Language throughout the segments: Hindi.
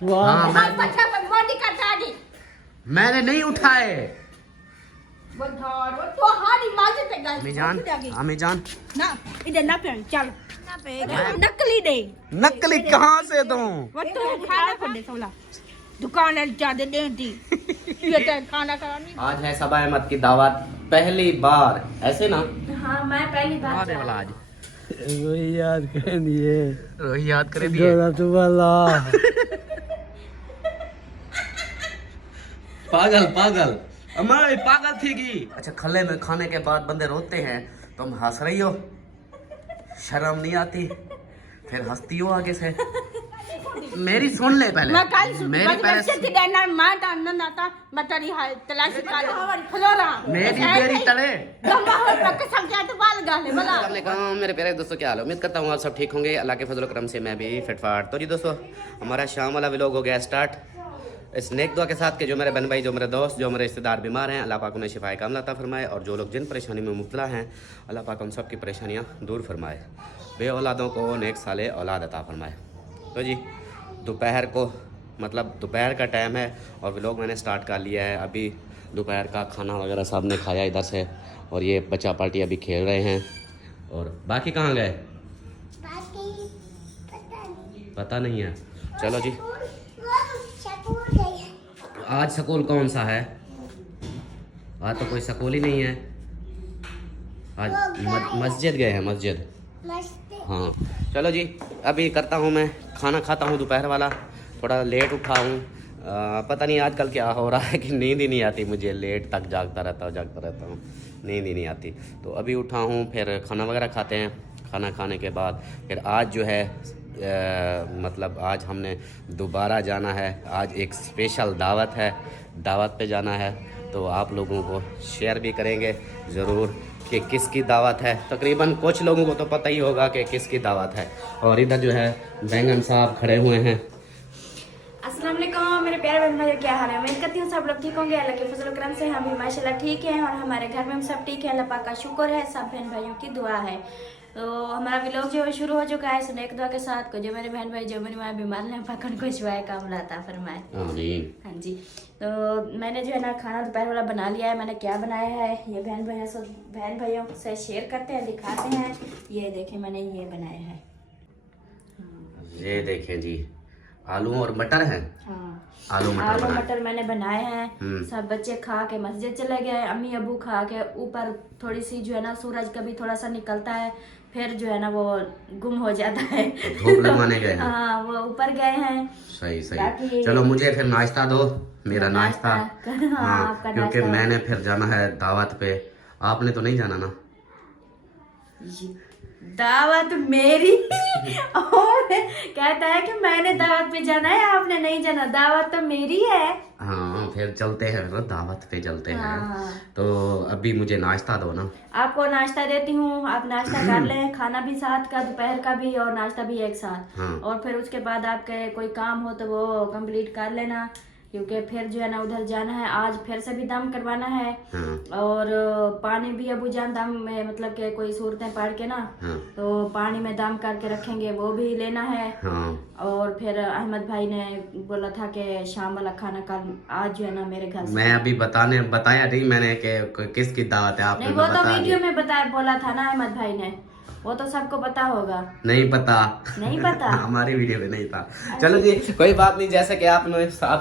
हाँ, मैंने नहीं उठाए। अमीजान ना इधर ना पे चल नकली दे नकली कहाँ से दूं? वो तो खाना पड़े सोला दुकान है ज्यादा दे दी ये तो खाना करानी। आज है सबा अहमद की दावत, पहली बार ऐसे ना। हाँ मैं पहली बार आने वाला आज रोही याद कर दिए, रोही याद करे दिए। पागल पागल अम्मा पागल थी की। अच्छा, खले में खाने के बाद बंदे रोते हैं, तुम हंस रही हो, शर्म नहीं आती, फिर हंसती हो आगे से। मेरी सुन ले पहले, मैं कल सुन मेरी बस पहले बच्चे की देना मां का अन्न आता मतरी है तलाशी का फ्लोरा मेरी बेरी तले। गम्मा हो पक समझा तो बाल गाले बोला। अस्सलामुअलैकुम मेरे प्यारे दोस्तों, क्या हाल है? उम्मीद करता हूँ आप सब ठीक होंगे। अल्लाह के फजल करम से मैं भी फिटफाट। तो जी दोस्तों, हमारा शाम वाला व्लॉग हो गया स्टार्ट इस नेक दुआ के साथ कि जो मेरे बहन भाई, जो मेरे दोस्त, जो मेरे रिश्तेदार बीमार हैं, अल्लाह पाक उन्हें शिफाए कामला अता फरमाए, और जो लोग जिन परेशानी में मुब्तला हैं, अल्लाह पाक उन सब की परेशानियाँ दूर फरमाए, बे औलादों को नेक साले औलाद अता फरमाए। तो जी दोपहर को मतलब दोपहर का टाइम है और व्लॉग मैंने स्टार्ट कर लिया है। अभी दोपहर का खाना वगैरह सब ने खाया इधर से, और ये बच्चा पार्टी अभी खेल रहे हैं। और बाकी कहाँ गए पता नहीं है। चलो जी, आज स्कूल कौन सा है? आज तो कोई स्कूल ही नहीं है। आज मस्जिद गए हैं, मस्जिद। हाँ चलो जी, अभी करता हूँ मैं खाना खाता हूँ दोपहर वाला। थोड़ा लेट उठा हूँ, पता नहीं आजकल क्या हो रहा है कि नींद ही नहीं आती मुझे, लेट तक जागता रहता हूँ, नींद ही नहीं आती। तो अभी उठा हूँ, फिर खाना वगैरह खाते हैं। खाना खाने के बाद फिर आज जो है मतलब आज हमने दोबारा जाना है। आज एक स्पेशल दावत है, दावत पे जाना है, तो आप लोगों को शेयर भी करेंगे ज़रूर कि किसकी दावत है। तकरीबन कुछ लोगों को तो पता ही होगा कि किसकी दावत है। और इधर जो है बैंगन साहब खड़े हुए हैं। अस्सलाम वालेकुम मेरे प्यारे बहन भाई, क्या हाल है? उम्मीद करती हूँ सब लोग ठीक होंगे। अल्लाह के फजल करम से हम भी माशाल्लाह ठीक हैं, और हमारे घर में हम सब ठीक हैं। अल्लाह पाक का शुक्र है, सब बहन भाइयों की दुआ है। तो हमारा व्लॉग जो है शुरू हो चुका है नेक दुआ के साथ को जो मेरे बहन भाई, जो मेरी माँ बीमार हैं, पाक उनको शिवाए काम लाता फरमाए। हाँ जी, तो मैंने जो है ना खाना दोपहर वाला बना लिया है। मैंने क्या बनाया है ये बहन भाइयों से शेयर करते हैं, दिखाते हैं। ये देखें मैंने ये बनाया है, ये देखें जी, आलू और मटर है। हाँ आलू मटर मैंने बनाए हैं। सब बच्चे खा के मस्जिद चले गए, अम्मी अबू खा के ऊपर थोड़ी सी जो है ना सूरज कभी थोड़ा सा निकलता है, फिर जो है ना वो गुम हो जाता है, धूप लगवाने गए हैं। हाँ वो ऊपर गए हैं। सही। चलो मुझे फिर नाश्ता दो, मेरा नाश्ता। हाँ क्योंकि मैंने फिर जाना है दावत पे। आपने तो नहीं जाना ना? दावत मेरी और कहता है कि मैंने दावत पे जाना है, आपने नहीं जाना, दावत तो मेरी है। हाँ फिर चलते हैं, फिर दावत पे चलते हैं। हाँ। तो अभी मुझे नाश्ता दो ना। आपको नाश्ता देती हूँ, आप नाश्ता कर लें, खाना भी साथ का, दोपहर का भी और नाश्ता भी एक साथ। हाँ। और फिर उसके बाद आपके कोई काम हो तो वो कंप्लीट कर लेना, क्योंकि फिर जो है ना उधर जाना है। आज फिर से भी दम करवाना है। हाँ। और पानी भी अबू जान दम में मतलब कि कोई सूरतें पढ़ के ना, हाँ। तो पानी में दम करके रखेंगे, वो भी लेना है। हाँ। और फिर अहमद भाई ने बोला था कि शाम वाला खाना कल आज जो है ना मेरे घर से। मैं अभी बताया नहीं मैंने कि किसकी दावत है। आपने नहीं, वो तो वीडियो में बताया, बोला था ना अहमद भाई ने, वो तो सबको पता होगा। नहीं पता हमारी वीडियो में नहीं था। चलो जी कोई बात नहीं, जैसे कि आप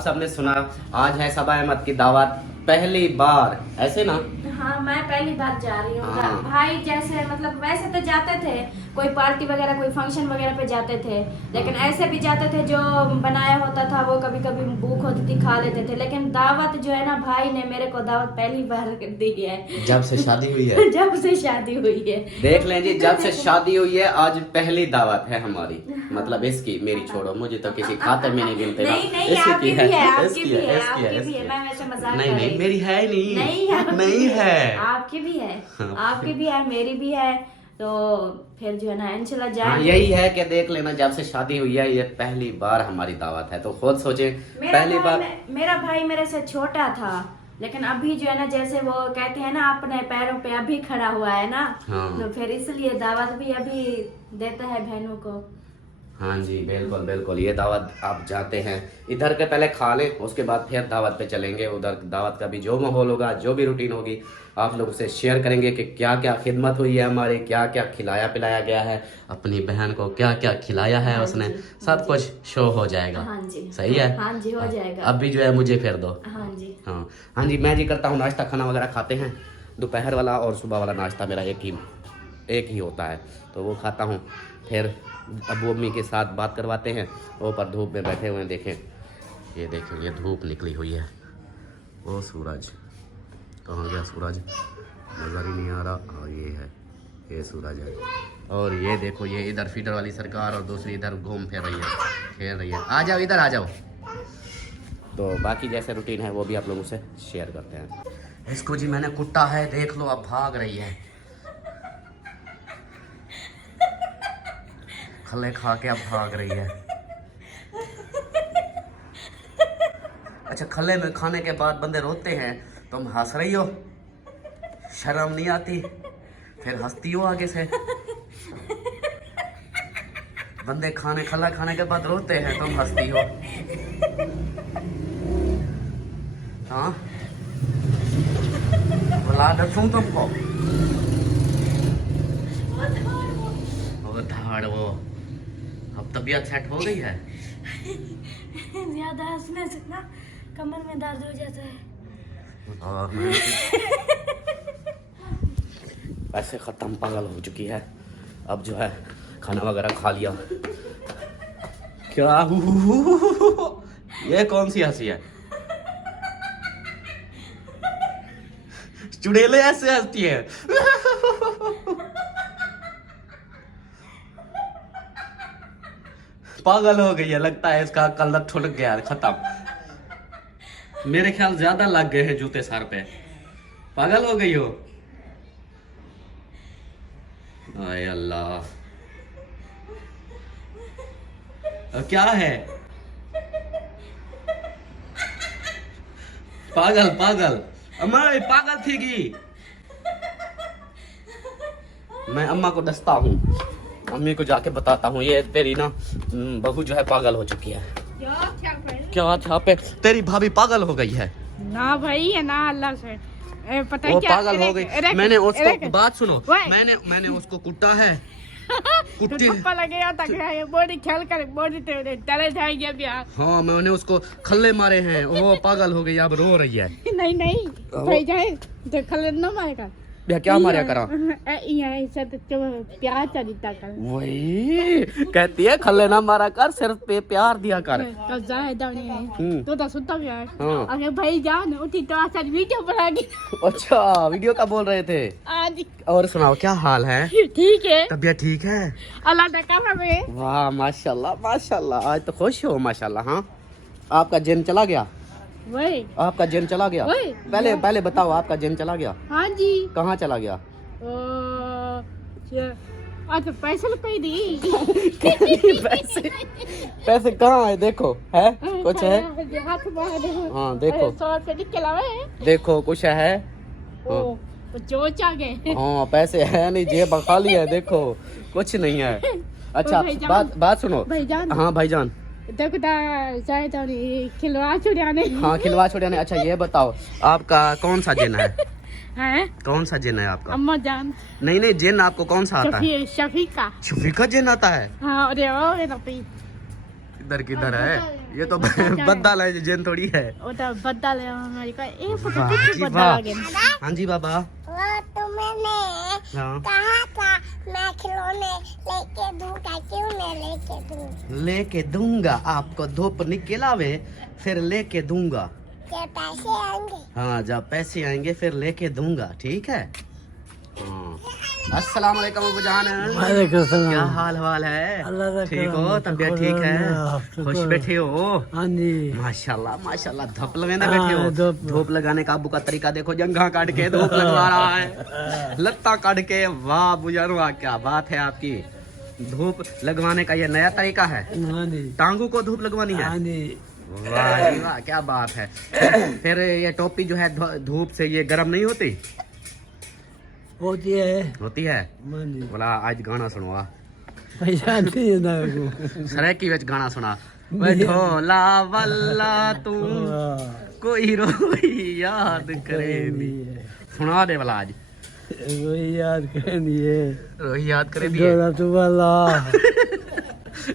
सबने सुना, आज है सबा अहमद की दावत, पहली बार ऐसे ना। हाँ मैं पहली बार जा रही हूँ। हाँ। भाई जैसे मतलब वैसे तो जाते थे, कोई पार्टी वगैरह कोई फंक्शन वगैरह पे जाते थे, लेकिन ऐसे भी जाते थे, जो बनाया होता था वो कभी कभी भूख होती थी खा लेते थे। लेकिन दावत जो है ना भाई ने मेरे को दावत पहली बार दी है, जब से शादी हुई है। जब से शादी हुई है, देख लें जी, जब से शादी हुई है आज पहली दावत है हमारी। मतलब इसकी, मेरी छोड़ो, मुझे तो किसी खाते में नहीं गिनते। नहीं आपकी भी है, आपकी भी है, आपकी भी है। मैं वैसे मजाक कर रही हूँ। नहीं मेरी है नहीं है, आपकी भी है, आपकी भी है, मेरी भी है। तो फिर जो है ना इंशाल्लाह जाएंगे। हाँ, यही है कि देख लेना, जब से शादी हुई है ये पहली बार हमारी दावत है। तो खुद सोचे पहली बार। मेरा भाई मेरे से छोटा था, लेकिन अभी जो है ना जैसे वो कहते हैं ना अपने पैरों पे अभी खड़ा हुआ है ना। हाँ। तो फिर इसलिए दावत भी अभी देता है बहनों को। हाँ जी बिल्कुल बिल्कुल, ये दावत आप जाते हैं इधर के पहले खा लें, उसके बाद फिर दावत पे चलेंगे। उधर दावत का भी जो माहौल होगा, जो भी रूटीन होगी, आप लोगों से शेयर करेंगे कि क्या क्या खिदमत हुई है हमारी, क्या क्या खिलाया पिलाया गया है, अपनी बहन को क्या क्या खिलाया है उसने, सब कुछ शो हो जाएगा। हाँ जी, सही है। हाँ जी, हो जाएगा। अब भी जो है मुझे फिर दो। हाँ जी, हाँ हाँ जी, मैं जी करता हूँ नाश्ता, खाना वगैरह खाते हैं। दोपहर वाला और सुबह वाला नाश्ता मेरा एक ही होता है, तो वो खाता हूँ। फिर अबू अम्मी के साथ बात करवाते हैं। ऊपर धूप में बैठे हुए हैं, देखें ये देखें, ये धूप निकली हुई है। वो सूरज कहाँ गया? सूरज नज़र ही नहीं आ रहा। और ये है, ये सूरज है। और ये देखो, ये इधर फीडर वाली सरकार और दूसरी इधर घूम फिर रही है, खेल रही है। आ जाओ इधर आ जाओ। तो बाकी जैसे रूटीन है वो भी आप लोगों से शेयर करते हैं। इसको जी मैंने कुट्टा है, देख लो, अब भाग रही है। खले खा के अब भाग रही है। अच्छा, खले में खाने के बाद बंदे रोते हैं, तुम हंस रही हो, शर्म नहीं आती? फिर हंसती हो आगे से। बंदे खला खाने के बाद रोते हैं, तुम हंसती हो। हाँ, बुला दूं तुमको? वो धाड़ वो, अब तबीयत सेट हो गई है? ज्यादा हंसने से ना कमर में दर्द हो जाता है। और मैं ऐसे ख़त्म, पागल हो चुकी है। अब जो है खाना वगैरह खा लिया। क्या ये कौन सी हंसी है? चुड़ैले ऐसे हंसती है। पागल हो गई है, लगता है इसका कलर छुट गया, खत्म। मेरे ख्याल ज्यादा लग गए हैं जूते सर पे। पागल हो गई हो? आय अल्लाह, क्या है? पागल पागल, अम्मा पागल थी की। मैं अम्मा को डसता हूँ, अम्मी को जाके बताता हूँ ये तेरी ना बहू जो है पागल हो चुकी है। क्या था पे? तेरी भाभी पागल हो गई है ना भाई, है ना, अल्लाह से पता है वो क्या पागल हो गई। मैंने उसको बात सुनो, मैंने उसको कुटा है। कुट्टी लगेगा तक है, बॉडी खेल कर बॉडी तले जाएगी अब यार। हाँ, मैंने उसको खल्ले मारे हैं, वो पागल हो गई, अब रो रही है। नहीं नहीं भाई जाए तो खल्ले ना मारेगा। भैया क्या मारिया करा? प्यार चरिता कर, वही कहती है खल्ले ना मारा कर, सिर्फ पे प्यार दिया कर। तो तो सुनता प्यार। हाँ। अरे भाई जान उठी तो आज वीडियो बनाएगी। अच्छा, वीडियो का बोल रहे थे। आज और सुनाओ, क्या हाल है? ठीक है, तबीयत ठीक है? अल्लाह ने कहा में। वाह माशाल्लाह माशाल्लाह, आज तो खुश हो माशाल्लाह। हाँ, आपका जिन चला गया? वही आपका जिन चला गया? वही। पहले बताओ, आपका जिन चला गया? हाँ जी। कहाँ चला गया? अच्छा पैसे रुपए दी। पैसे कहाँ है? देखो है कुछ है? हाथ बाहर देखो। हाँ देखो, 100 रुपए निकला है। देखो कुछ है? ओ जो चाह गए। हाँ, पैसे है नहीं, जेब खाली है, देखो कुछ नहीं है। अच्छा, बात सुनो। भाईजान। हाँ भाईजान। देखो चाहे तो खिलवा छुड़ाने। हाँ, खिलवा छुड़ाने। अच्छा ये बताओ, आपका कौन सा जिन है? हैं? कौन सा जिन है आपका? अम्मा जान। नहीं जिन आपको कौन सा आता है? शफीका। शफीका जिन आता है? हाँ, अरे ओ रफी इधर किधर है? ये तो बद्दाल है, जिन थोड़ी है। वो तो बद्दाल है हमारी का। ए फोटो वाह कितनी जी बद्दाल वाह। आ गए। हाँ जी बाबा। तो मैंने हाँ, कहा था मैं खिलौने लेके दूंगा, क्यों नहीं लेके दूं? लेके दूंगा आपको, धूप निकलावे फिर लेके दूंगा। क्या पैसे आएंगे? हाँ, जब पैसे आएंगे फिर लेके दूंगा, ठीक है? हाँ। अस्सलाम वालेकुम अबू जान। वालेकुम सलाम। क्या हाल है? अल्लाह का ठीक करम हो? है, तबीयत शुक्र ठीक है? है, खुश शुक्र। बैठे हो? हाँ जी। माशाल्लाह माशाल्लाह, धूप लगाने बैठे हो? हाँ, धूप लगाने का अबू का तरीका देखो, जंघा काट के धूप लगवा रहा है, लत्ता काट के। वाह बुजान वाह, क्या बात है आपकी। धूप लगवाने का ये नया तरीका है? हाँ जी। टांगों को धूप लगवानी है? हाँ जी। वाह जी वाह, क्या बात है। फिर ये टोपी जो है धूप से ये गर्म नहीं होती? होती है। होती है। हाँ जी। बोला आज गाना सुनवा। पैसा नहीं है ना सरैकी विच गाना सुना वे ढोला वल्ला तू कोई रोई याद करेंदी सुना दे वाला आज रोई याद करनी है रोई याद करेंदी ढोला तो वाला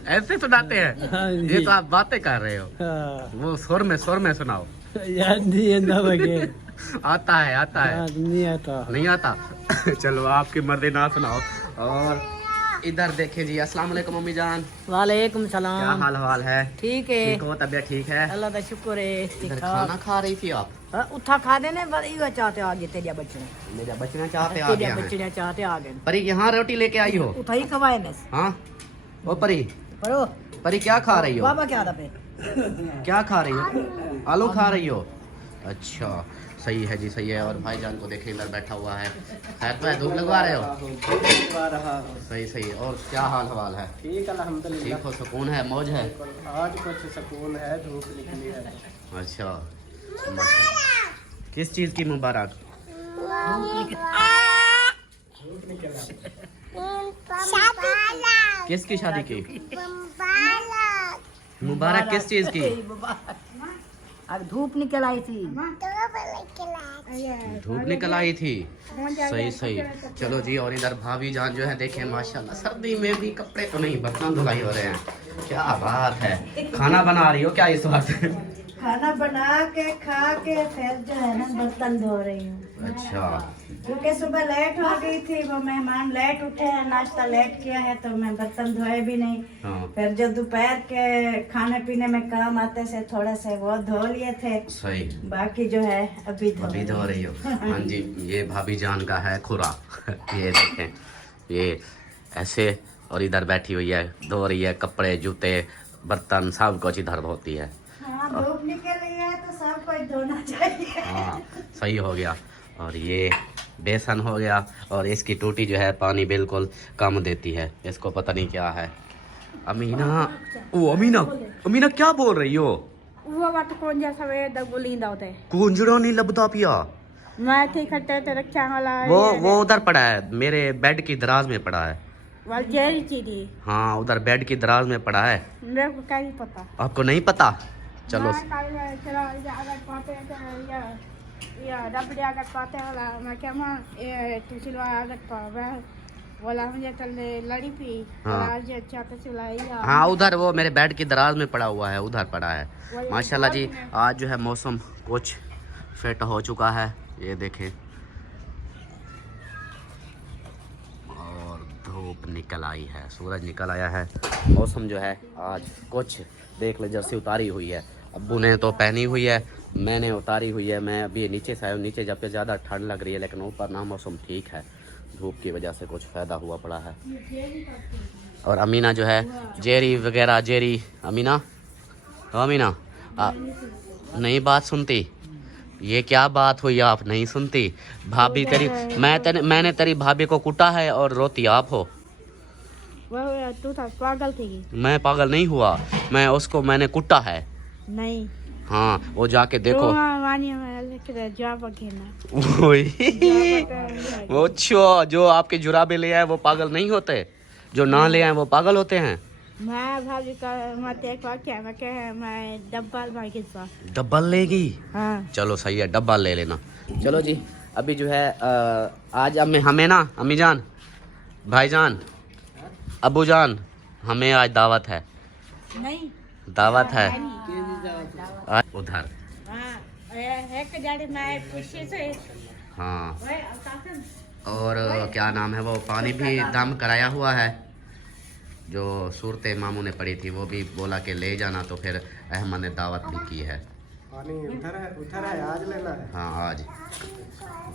ऐसे सुनाते हैं हाँ जी। ये तो आप बातें कर रहे हो हाँ, वो सुर में सुनाओ याद नहीं है ना बगे आता है याद नहीं आता नहीं आता चलो आपकी मर्जी ना सुनाओ। और इधर देखे जी अस्सलाम वालेकुम मम्मी जान वालेकुम क्या सलाम हाल है ठीक है ठीक हो तबीयत ठीक है अल्लाह का शुक्र है इधर खाना खा रही थी आप हाँ, उठा खा देने पर इयो चाहते आ गए तेरे बच्चे मेरा बचना चाहते आ तेरे गया है बच्चे चाहते आ गए परी यहाँ रोटी लेके आई हो उठा ही खवाए ने हाँ ओ परी परो परी क्या खा रही हो बाबा क्या दबे क्या खा रही हो आलू खा रही हो अच्छा सही है जी सही है। और भाईजान को देखिए इधर बैठा हुआ है खैर तो धूप लगवा रहे हो सही सही। और क्या हाल हवाल है ठीक अल्हम्दुलिल्लाह ठीक हो सुकून है मौज है आज कुछ सुकून है धूप निकली है अच्छा किस चीज़ की मुबारक किसकी शादी की मुबारक किस चीज़ की अब धूप निकल आई थी धूप निकल आई थी सही सही। चलो जी और इधर भाभी जान जो है देखें माशाल्लाह सर्दी में भी कपड़े तो नहीं बर्तन धुलाई हो रहे हैं क्या बात है। खाना बना रही हो क्या इस वक्त खाना बना के खा के फिर जो है ना बर्तन धो रही हूँ अच्छा क्योंकि सुबह लेट हो गई थी वो मेहमान लेट उठे हैं नाश्ता लेट किया है तो मैं बर्तन धोए भी नहीं। हाँ फिर जो दोपहर के खाने पीने में काम आते से थोड़ा से वो धो लिए थे सही बाकी जो है अभी धो रही हो हाँ जी। ये भाभी जान का है खुरा ये देखें ये ऐसे और इधर बैठी हुई है धो रही है कपड़े जूते बर्तन सब कुछ इधर धोती है। हाँ धूप निकल रही है तो सब कुछ धोना चाहिए। हाँ सही हो गया। और ये बेसन हो गया और इसकी टूटी जो है पानी बिल्कुल कम देती है इसको पता नहीं क्या है। अमीना ओ अमीना अमीना क्या बोल रही हो वो बात कौन जैसा वे दगुलिंदा होते कुंजड़ा नहीं लबदा पिया मैं ठीक करते तो रक्षा वाला वो उधर पड़ा है मेरे बेड की दराज में पड़ा है वाल जेरी चीज़ी हाँ उधर बेड की दराज में पड़ा है मेरे को क्या ही पता आपको नहीं पता चलो मैं क्या माँ तू सिलवा अगर पावे बोला मुझे कल लड़ी पी हाँ। आज अच्छा तो सिलाई हाँ उधर वो मेरे बेड की दराज में पड़ा हुआ है उधर पड़ा है माशाल्लाह जी। आज जो है मौसम कुछ फिट हो चुका है ये देखें और धूप निकल आई है सूरज निकल आया है। मौसम जो है आज कुछ देख ले जर्सी उतारी हुई है अब्बू ने तो पहनी हुई है मैंने उतारी हुई है। मैं अभी नीचे से आया हूँ नीचे जब पे ज़्यादा ठंड लग रही है लेकिन ऊपर ना मौसम ठीक है धूप की वजह से कुछ फ़ायदा हुआ पड़ा है। और अमीना जो है जेरी वगैरह जेरी अमीना अमीना नहीं बात सुनती ये क्या बात हुई आप नहीं सुनती भाभी तेरी मैंने तेरी भाभी को कुटा है और रोती आप हो। तू था पागल थी मैं पागल नहीं हुआ मैं उसको मैंने कुटा है नहीं हाँ वो जाके देखो वो अच्छा जो आपके जुराबे ले आए वो पागल नहीं होते जो ना ले आए वो पागल होते हैं। मैं भाभी का मत एक वाक्य मैं कह मैं डब्बा भागी सा डब्बा लेगी हाँ चलो सही है डब्बा ले लेना। चलो जी अभी जो है आज हमें ना अम्मी जान भाईजान अबू जान हमें आज दावत है नहीं दावत है उधर हाँ और क्या नाम है वो पानी भी दम कराया हुआ है जो सूरत मामू ने पड़ी थी वो भी बोला कि ले जाना तो फिर अहमद ने दावत भी की है पानी उधर है आज लेना है हाँ आज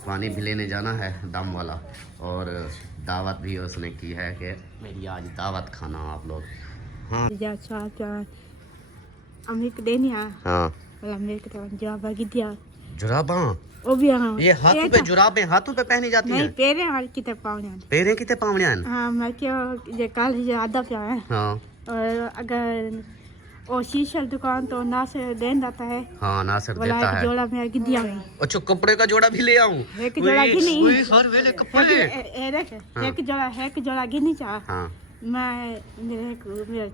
पानी भी लेने जाना है दम वाला और दावत भी उसने की है कि मेरी आज दावत खाना आप लोग। हाँ हाँ जुराबा ये हाथों पे जुराबे हाथों पे पहनी जाती हैं पैरे किते पावनियां हाँ मैं क्या ये कल ये आधा प्या है हाँ और अगर और शीशा दुकान तो ना से देन जाता है हाँ नासिर देता है जोड़ा में गिद्दिया में अच्छा कपड़े का जोड़ा भी ले आऊं एक जोड़ा गिनी हर वेले कपड़े एक जोड़ा गिनी चाह हाँ मैं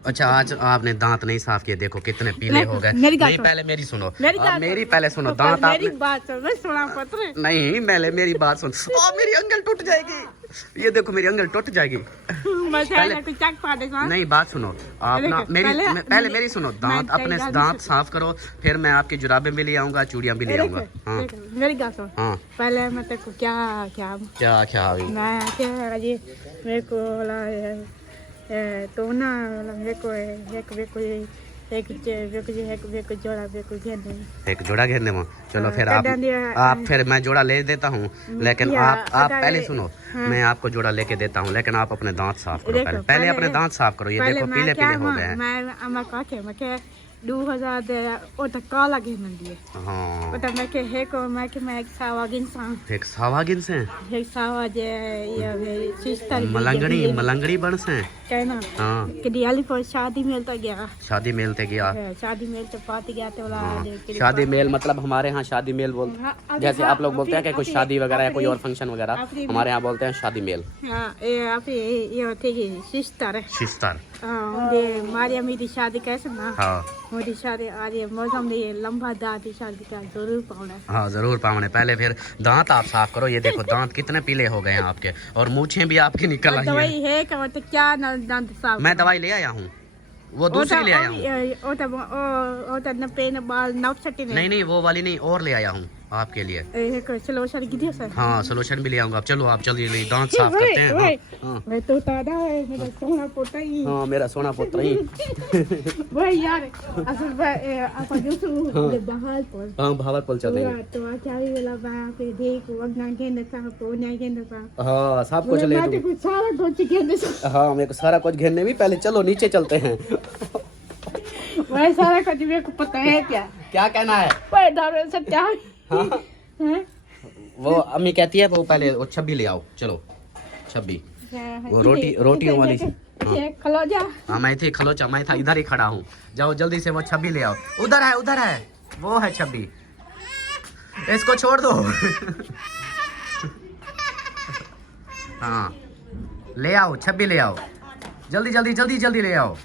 अच्छा आज आपने दांत नहीं साफ किए, देखो कितने पीले हो गए। मेरी बात नहीं सुनो। पहले मेरी सुनो, मेरी मेरी पहले सुनो। दांत मेरी आपने बात सुन, मैं सुना पत्र नहीं, पहले मेरी बात सुन। मेरी अंगल टूट जाएगी, ये देखो मेरी अंगल टूट जाएगी। पहले कुछ चक पाटे सा नहीं बात सुनो आप ना, देखो, मेरी पहले- पहले मेरी सुनो। दांत मैं अपने तेरी दांत गाली साफ करो, फिर मैं आपकी जुराबें भी ले आऊंगा, चूड़ियां भी ले आऊंगा। हाँ मेरी बात सुन। हाँ पहले मैं तेरे को क्या क्या क्या क्या हुई? मैं क्या ये मेरे को वाला तो ना मेरे को एक जोड़ा घेरने एक जोड़ा घेरने में। चलो फिर हाँ, आप कदम दिया, फिर मैं जोड़ा ले देता हूँ, लेकिन या, आप अगर पहले ये- सुनो। हाँ। मैं आपको जोड़ा लेके देता हूँ, लेकिन आप अपने दांत साफ करो। देखो, पहले पहले- अपने दांत साफ करो। ये पहले देखो मैं पीले क्या पीले हो गए हैं। मैं अम्मा कहा मैं के 2000 दे ओ तक काला घेरने दिए हाँ ओ तक मैं के है को मैं एक सावा गिनसा एक सावागिन से एक सावा जे ये सिस्टर मलंगड़ी बन से। कहना हाँ कि दिवाली पर शादी मिलता गया शादी मेलते गया। शादी मिल तो पाती गया तो वाला शादी मेल मतलब हमारे यहाँ शादी मेल बोलते हाँ, हैं। जैसे आप लोग बोलते हैं कि कुछ शादी वगैरह या कोई और फंक्शन वगैरह, अपनी- हमारे यहाँ बोलते हैं शादी मेल। हाँ ये आप ये थे सिस्टर सिस्टर। हाँ मारिया मेरी शादी कैसे ना हाँ मेरी शादी आज ये मौसम में ये लंबा दादी शादी का जरूर पाना हाँ जरूर पावने। पहले फिर दांत आप साफ करो। ये देखो दांत कितने पीले हो गए हैं आपके, और मूछें भी आपकी निकल आई हैं। दवाई है क्या मतलब क्या दंत साफ मैं दवाई ले आया हूँ, वो दूसरी ले आया हूँ। ओ तो न पेन बाल नव छटी नहीं नहीं वो वाली नहीं, और ले आया हूँ आपके लिए। एक चलो सर गिदिया सर हाँ सोल्यूशन भी ले आऊंगा। अब चलो आप जल्दी दांत साफ करते हैं। हाँ मैं तो तादा है मेरा सोना पोता ही हाँ मेरा सोना पुत्र ही। वही यार असल में आप जो सु बहाल पर हाँ भावलपुर चलेंगे। तो क्या ही वाला बा पे देख वगना के न का पोना के न का हाँ सब कुछ ले मैं तो दूँ। कुछ सारा कुछ के न हाँ मेरे को सारा कुछ घेरने भी। पहले चलो नीचे चलते हैं। वही सारा कुछ मेरे को पता है क्या क्या कहना है? वही दारू से क्या हाँ हैं वो अम्मी कहती है वो पहले वो छब्बी ले आओ। चलो छब्बी, वो रोटियों वाली। हाँ। खलो जा हाँ मैं थी खलोचा, मैं था इधर ही खड़ा हूँ। जाओ जल्दी से वो छब्बी ले आओ। उधर है वो है छब्बी, इसको छोड़ दो। हाँ ले आओ छब्बी ले आओ, जल्दी जल्दी जल्दी जल्दी ले आओ।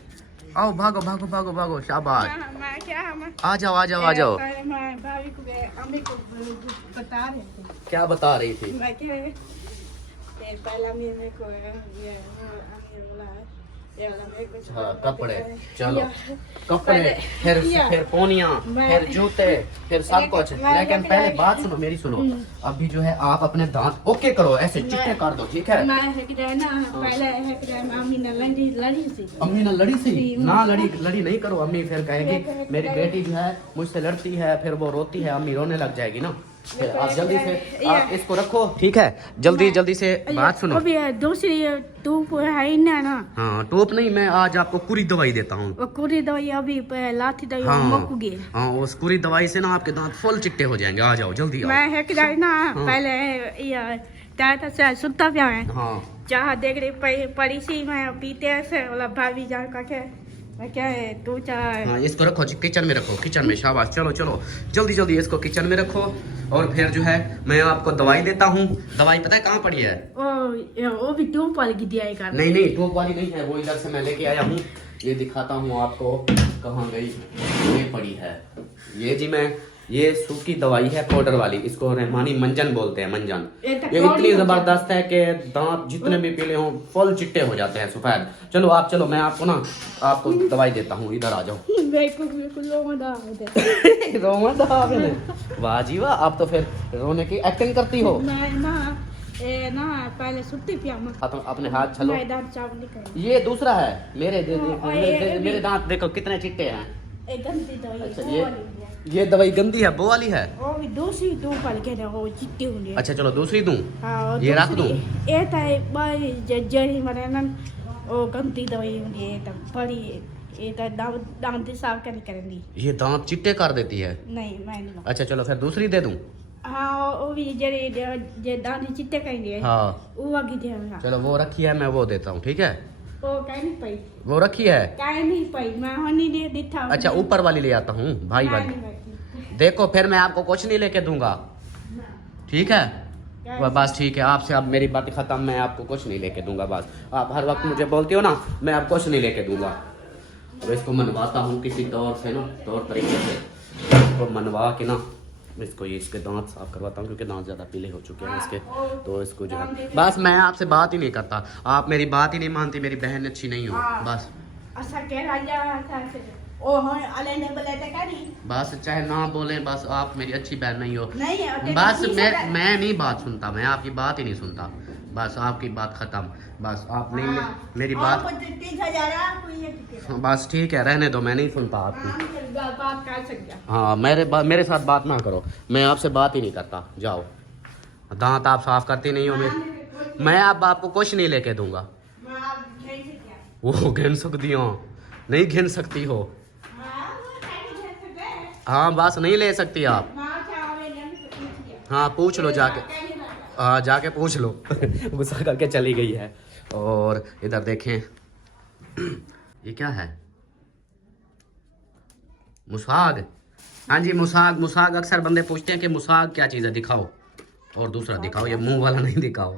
आओ भागो भागो भागो भागो, शाबाश। मैं क्या हम आ जाओ आ जाओ आ जाओ। मैं भाभी को अम्मी को बता रहे थे क्या बता रही थी? मैं क्या ये पहला मेरे को ये अम्मी बोला ये वाला मेरे को हाँ कपड़े, चलो कपड़े, फिर पोनिया, फिर जूते, फिर सब कुछ। लेकिन पहले बात सुनो मेरी, सुनो। अभी जो है आप अपने दांत ओके करो, ऐसे चिट्टे कर दो, ठीक है? मैं है कि ना पहले है कि अम्मी ने लड़ी सी अम्मी ने लड़ी सी ना, लड़ी नहीं करो। अम्मी फिर कहेगी मेरी बेटी जो है मुझसे लड़ती है, फिर वो रोती है, अम्मी रोने लग जाएगी ना। फिर आप जल्दी से आप इसको रखो, ठीक है? जल्दी से बात सुनो। अभी दूसरी टूप है ना हाँ टोप नहीं, मैं आज आपको पूरी दवाई देता हूँ। वो पूरी दवाई अभी लाठी दवाई हाँ मुक गई हाँ उस पूरी दवाई से ना आपके दांत फुल चिट्टे हो जाएंगे। आ जाओ जल्दी आओ। मैं है कि ना पहले ये चाहता से सुता पिया है हाँ चाह देख रही पड़ी सी मैं पीते से वाला भाभी जान का क्या मैं क्या है तू चाह हाँ इसको रखो किचन में, रखो किचन में। शाबाश, चलो चलो जल्दी इसको किचन में रखो। और फिर जो है मैं आपको दवाई देता हूँ। दवाई पता है कहाँ पड़ी है? वो भी टूप वाली दिया है नहीं टोप वाली नहीं है, वो इधर से मैं लेके आया हूँ। ये दिखाता हूँ आपको, कहाँ गई? ये पड़ी है। ये जी ये सूखी दवाई है पाउडर वाली, इसको रहमानी मंजन बोलते हैं। मंजन ये इतनी जबरदस्त है कि दांत जितने भी पीले हों फुल चिट्टे हो जाते हैं, सफेद। चलो आप चलो, मैं आपको दवाई देता हूँ। इधर आ जाओ। वाह जी वाह, आप तो फिर रोने की एक्टिंग करती हो। ना पहले सुट्टी पिया अपने हाथ चलो। ये दूसरा है मेरे दांत देखो कितने चिट्टे हैं। अच्छा ये दवाई गंदी है, वो वाली है। दूसरी टूप वाली के वो चिट्टी होंगे। अच्छा चलो दूसरी दूं? हाँ, ये रख दूं? ये तो जड़ी मरे ना वो गंदी दवाई होंगी ये तो बड़ी ये तो दांत साफ करनी करेंगी। ये दांत चिट्टे कर देती है? नहीं मैं नहीं। अच्छा चलो फिर दूसरी दे दूं? हाँ वो भी जे दांत चिट्टे करेंगे। हाँ वो वाली दे। चलो वो रखी है, मैं वो देता हूँ, ठीक है? वो कहीं नहीं पाई। वो रखी है? कहीं नहीं पाई, मैं होनी दे दिखा। अच्छा ऊपर वाली ले आता हूँ, भाई वाली। देखो फिर मैं आपको कुछ नहीं लेके दूंगा, ठीक है? वह बस ठीक है, आपसे अब मेरी बात ख़त्म, मैं आपको कुछ नहीं लेके दूंगा। बस आप हर वक्त मुझे बोलती हो ना, मैं आपको कुछ नहीं लेके दूंगा। अब इसको मनवाता हूँ किसी तौर से ना, तौर तरीके से इसको मनवा के ना, इसको ये इसके दांत साफ करवाता हूँ क्योंकि दांत ज़्यादा पीले हो चुके हैं इसके। तो इसको जो है बस मैं आपसे बात ही नहीं करता, आप मेरी बात ही नहीं मानती, मेरी बहन अच्छी नहीं हो बस। बस चाहे ना बोले, बस आप मेरी अच्छी बहन नहीं हो। बस मैं नहीं बात सुनता, मैं आपकी बात ही नहीं सुनता, बस आपकी बात खत्म। बस आप नहीं मेरी बात, बस ठीक है रहने दो, मैं नहीं सुनता आपकी। हाँ मेरे साथ बात ना करो, मैं आपसे बात ही नहीं करता, जाओ। दांत आप साफ करती नहीं हो, मैं अब आपको कुछ नहीं लेके दूंगा। वो गिन सकती हो, नहीं गिन सकती हो। हाँ बस नहीं ले सकती आप। हाँ पूछ लो जाके, हाँ जाके पूछ लो। गुस्सा करके चली गई है। और इधर देखें, ये क्या है? मुसाग। हाँ जी मुसाग। मुसाग अक्सर बंदे पूछते हैं कि मुसाग क्या चीज़ है, दिखाओ। और दूसरा दिखाओ, ये मुंह वाला नहीं दिखाओ।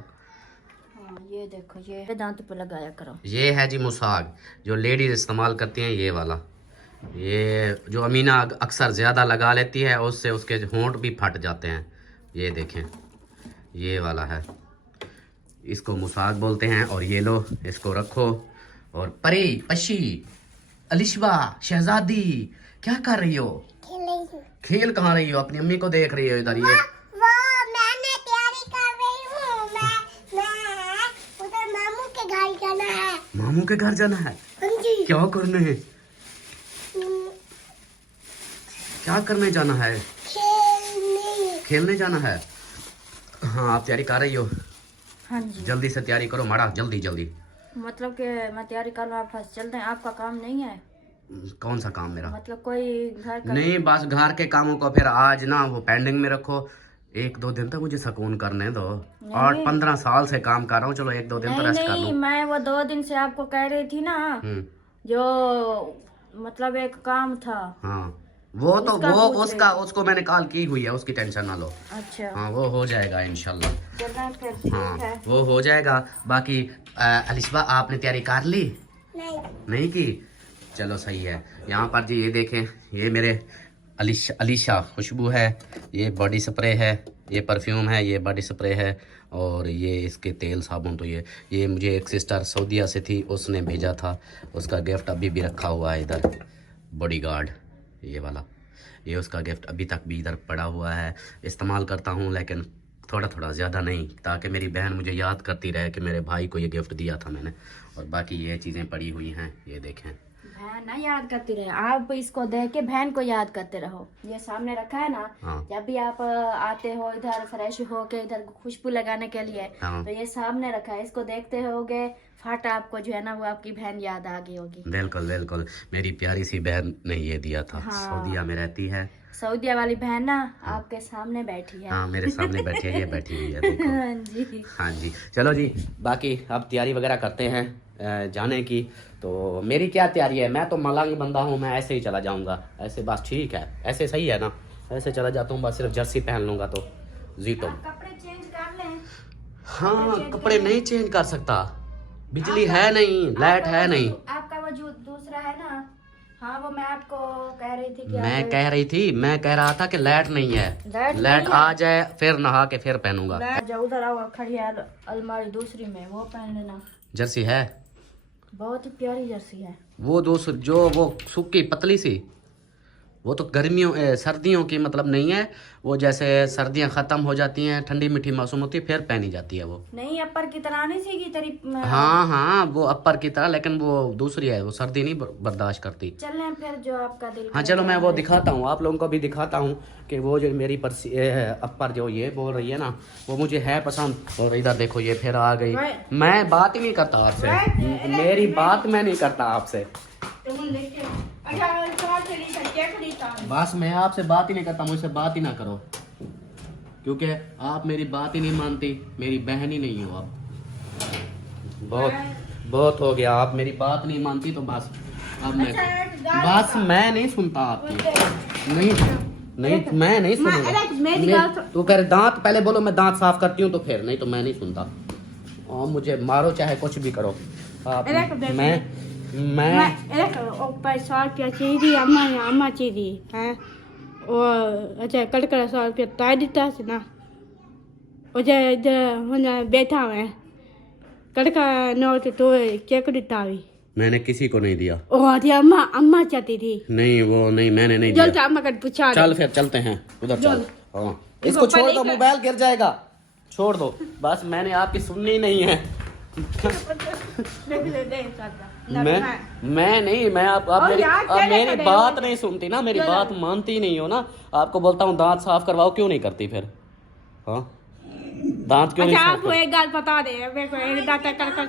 ये देखो, ये दांत पे लगाया करो। ये है जी मुसाग, जो लेडीज इस्तेमाल करती हैं, ये वाला। ये जो अमीना अक्सर ज़्यादा लगा लेती है, उससे उसके होंठ भी फट जाते हैं। ये देखें, ये वाला है, इसको मुसाग बोलते हैं। और ये लो, इसको रखो। और परी, पशी, अलिशबा, शहजादी, क्या कर रही हो? खेल कहाँ रही हो? अपनी अम्मी को देख रही हो इधर। ये मैंने तैयारी कर रही हूँ, मैं उधर मामू के घर जाना है। मामू के घर जाना है? क्या करने है? क्या करने जाना है? खेलने जाना है। हाँ आप तैयारी कर रही हो? हाँ जी जल्दी से तैयारी करो माड़ा, जल्दी जल्दी। मतलब कि मैं तैयारी कर लूँ, आप फंस चलते हैं। आपका काम नहीं है? कौन सा काम मेरा? मतलब कोई घर का नहीं, बस घर के कामों को फिर आज ना वो पेंडिंग में रखो। 1-2 दिन तक मुझे सुकून करने दो। 8-15 साल से काम कर रहा हूँ, चलो 1-2 दिन तो रेस्ट कर लूँ। मैं वो 2 दिन से आपको कह रही थी ना, जो मतलब एक काम था। हाँ वो तो वो उसको मैंने कॉल की हुई है, उसकी टेंशन ना लो। अच्छा हाँ वो हो जाएगा इंशाल्लाह। फिर ठीक हाँ है। वो हो जाएगा। बाकी अलिशबा आपने तैयारी कर ली? नहीं की? चलो सही है। यहाँ पर जी ये देखें, ये मेरे अलीशा खुशबू है, ये बॉडी स्प्रे है, ये परफ्यूम है, ये बॉडी स्प्रे है, और ये इसके तेल साबुन। तो ये मुझे एक सिस्टर सऊदीया से थी, उसने भेजा था, उसका गिफ्ट अभी भी रखा हुआ है इधर। बॉडीगार्ड ये वाला, ये उसका गिफ्ट अभी तक भी इधर पड़ा हुआ है। इस्तेमाल करता हूँ लेकिन थोड़ा थोड़ा, ज़्यादा नहीं, ताकि मेरी बहन मुझे याद करती रहे कि मेरे भाई को ये गिफ्ट दिया था मैंने। और बाकी ये चीज़ें पड़ी हुई हैं, ये देखें। बहन ना याद करती रहे, आप इसको देख के बहन को याद करते रहो। ये सामने रखा है ना, हाँ। जब भी आप आते हो इधर फ्रेश हो के, इधर खुशबू लगाने के लिए, हाँ। तो ये सामने रखा है, इसको देखते होगे फट आपको जो है ना वो आपकी बहन याद आ गई होगी। बिल्कुल बिल्कुल, मेरी प्यारी सी बहन ने ये दिया था। हाँ। सऊदीया में रहती है। सऊदीया वाली बहन ना आपके सामने बैठी है। हाँ मेरे सामने बैठी है, ये बैठी हुई है देखो। हाँ जी। हाँ जी चलो जी, बाकी अब तैयारी वगैरह करते हैं जाने की। तो मेरी क्या तैयारी है, मैं तो मलांग बंदा हूँ, मैं ऐसे ही चला जाऊँगा ऐसे, बस ठीक है, ऐसे सही है ना, ऐसे चला जाता हूँ, बस सिर्फ जर्सी पहन लूँगा तो जीतो। कपड़े चेंज कर लें। हाँ कपड़े नहीं चेंज कर सकता, बिजली है नहीं, लाइट है नहीं। आपका वो जो दूसरा है ना, हाँ वो मैं आपको कह रही थी कि मैं कह रहा था कि लाइट नहीं है, लाइट आ जाए फिर नहा के फिर पहनूंगा। जो उधर आओ खड़ी है अलमारी दूसरी में, वो पहन लेना। जर्सी है, बहुत ही प्यारी जर्सी है वो दूसरी जो वो सूखी पतली सी, वो तो गर्मियों सर्दियों की मतलब नहीं है, वो जैसे सर्दियां ख़त्म हो जाती हैं, ठंडी मीठी मौसम होती है, फिर पहनी जाती है वो। नहीं अपर की तरह नहीं सी की तेरी। हाँ हाँ वो अपर की तरह, लेकिन वो दूसरी है, वो सर्दी नहीं बर्दाश्त करती। चलें फिर जो आपका दिल हाँ चलो मैं वो दिखाता हूँ, आप लोगों को भी दिखाता हूँ कि वो जो मेरी अपर जो ये बोल रही है ना, वो मुझे है पसंद। और इधर देखो ये फिर आ गई। मैं बात ही नहीं करता आपसे, मेरी बात मैं नहीं करता आपसे, बस मैं आपसे बात ही नहीं करता, मुझसे बात ही ना करो, क्योंकि आप मेरी बात ही नहीं मानती, मेरी बहन ही नहीं हो आप। बहुत हो गया, आप मेरी बात नहीं मानती तो बस अब मैं नहीं सुनता आपकी, नहीं नहीं मैं नहीं सुनूंगा। तू कह रहे दांत पहले बोलो, मैं दांत साफ करती हूँ तो फिर, नहीं तो मैं नहीं सुनता। और मुझे मारो चाहे कुछ भी करो आप। मैं ऊपर 100 रुपया चाहिए अम्मा चाहिए हैं और अच्छा कड़कड़ा 100 रुपया ताई दिता से ना और इधर बैठा हुआ कड़का नोट तो चेक दिता हुई मैंने किसी को नहीं दिया। और अम्मा चाहती थी। नहीं वो नहीं, मैंने नहीं जल्द दिया। अम्मा का पूछा चल फिर चलते हैं उधर चल। हाँ इसको छोड़ दो, मोबाइल गिर जाएगा, छोड़ दो बस, मैंने आपकी सुननी नहीं है। मैं नहीं, मैं आप मेरी बात नहीं सुनती ना, मेरी बात मानती नहीं हो ना। आपको बोलता हूँ दांत साफ करवाओ, क्यों नहीं करती फिर? हाँ दांत क्यों नहीं साफ आपको एक बात बता दे, मेरे को एक दांत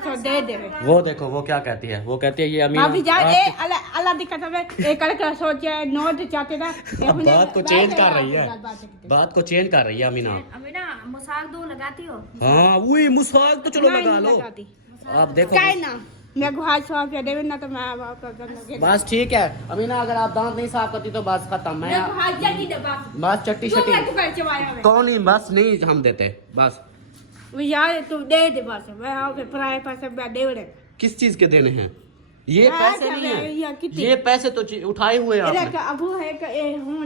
कर दे दे। वो देखो वो क्या कहती है, वो कहती है ये अमीना अभी जा अल्लाह दिक्कत है, एक कर सोचे नोट चाहते ना। बात को चेंज कर रही है, बात को चेंज कर रही है अमीना। अमीना मसाक दो लगाती हो? हाँ वही मुसाक तो चलो लगा लो। आप देखो ना मैं को 100 रुपया देवे ना तो मैं आपका बस ठीक है अमीना, अगर आप दांत नहीं साफ करती तो बस खत्म। मैं बस चट्टी शट्टी कौन ही बस नहीं हम देते बस यार तू दे दे बस, मैं आओ फिर पराए पैसे मैं दे दे। किस चीज के देने हैं? ये पैसे नहीं है, ये पैसे तो उठाए हुए हैं आपने। अबू है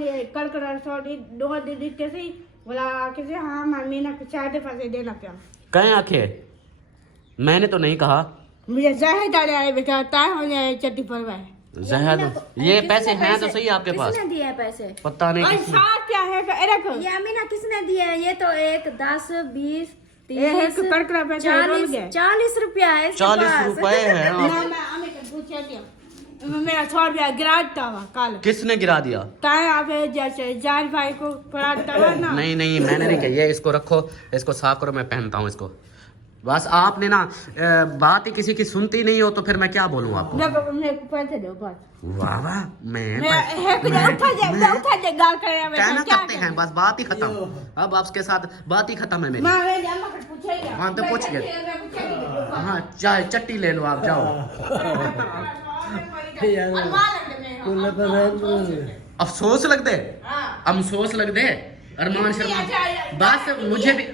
ये कड़कड़ा 100 दो दे देते से बोला कैसे हाँ मम्मी ना कुछ आधे पैसे देना क्या कहें आखिर? मैंने तो नहीं कहा। मुझे जहर डाले आए बेटा ताय हो जाए चट्टी पर जहर ये पैसे हैं तो सही आपके पास? किसने दिए हैं पैसे? पता नहीं किसने। क्या है ये अमीना किसने दिए हैं? ये तो 1 10 20 एक 30 कड़कड़ा पैसा 40 रुपया है। 40 रुपए है। मेरा 100 रुपया गिरा था कल। किसने गिरा दिया? ताय आप जैसे जान भाई को पढ़ाता ना। नहीं नहीं मैंने नहीं कही है, इसको रखो, इसको साफ करो, मैं पहनता हूँ इसको। बस आपने ना बात ही किसी की सुनती नहीं हो तो फिर मैं क्या बोलूँ आपको? मेरे को पैसे दो बस। वाह वाह कहना करते हैं बस, बात ही खत्म। अब आपके साथ बात ही खत्म है मेरी। हाँ तो पूछिए। हाँ चाहे चट्टी ले लो आप, जाओ। अफसोस लग दे, अफसोस लग दे। अरमान शर्मा बस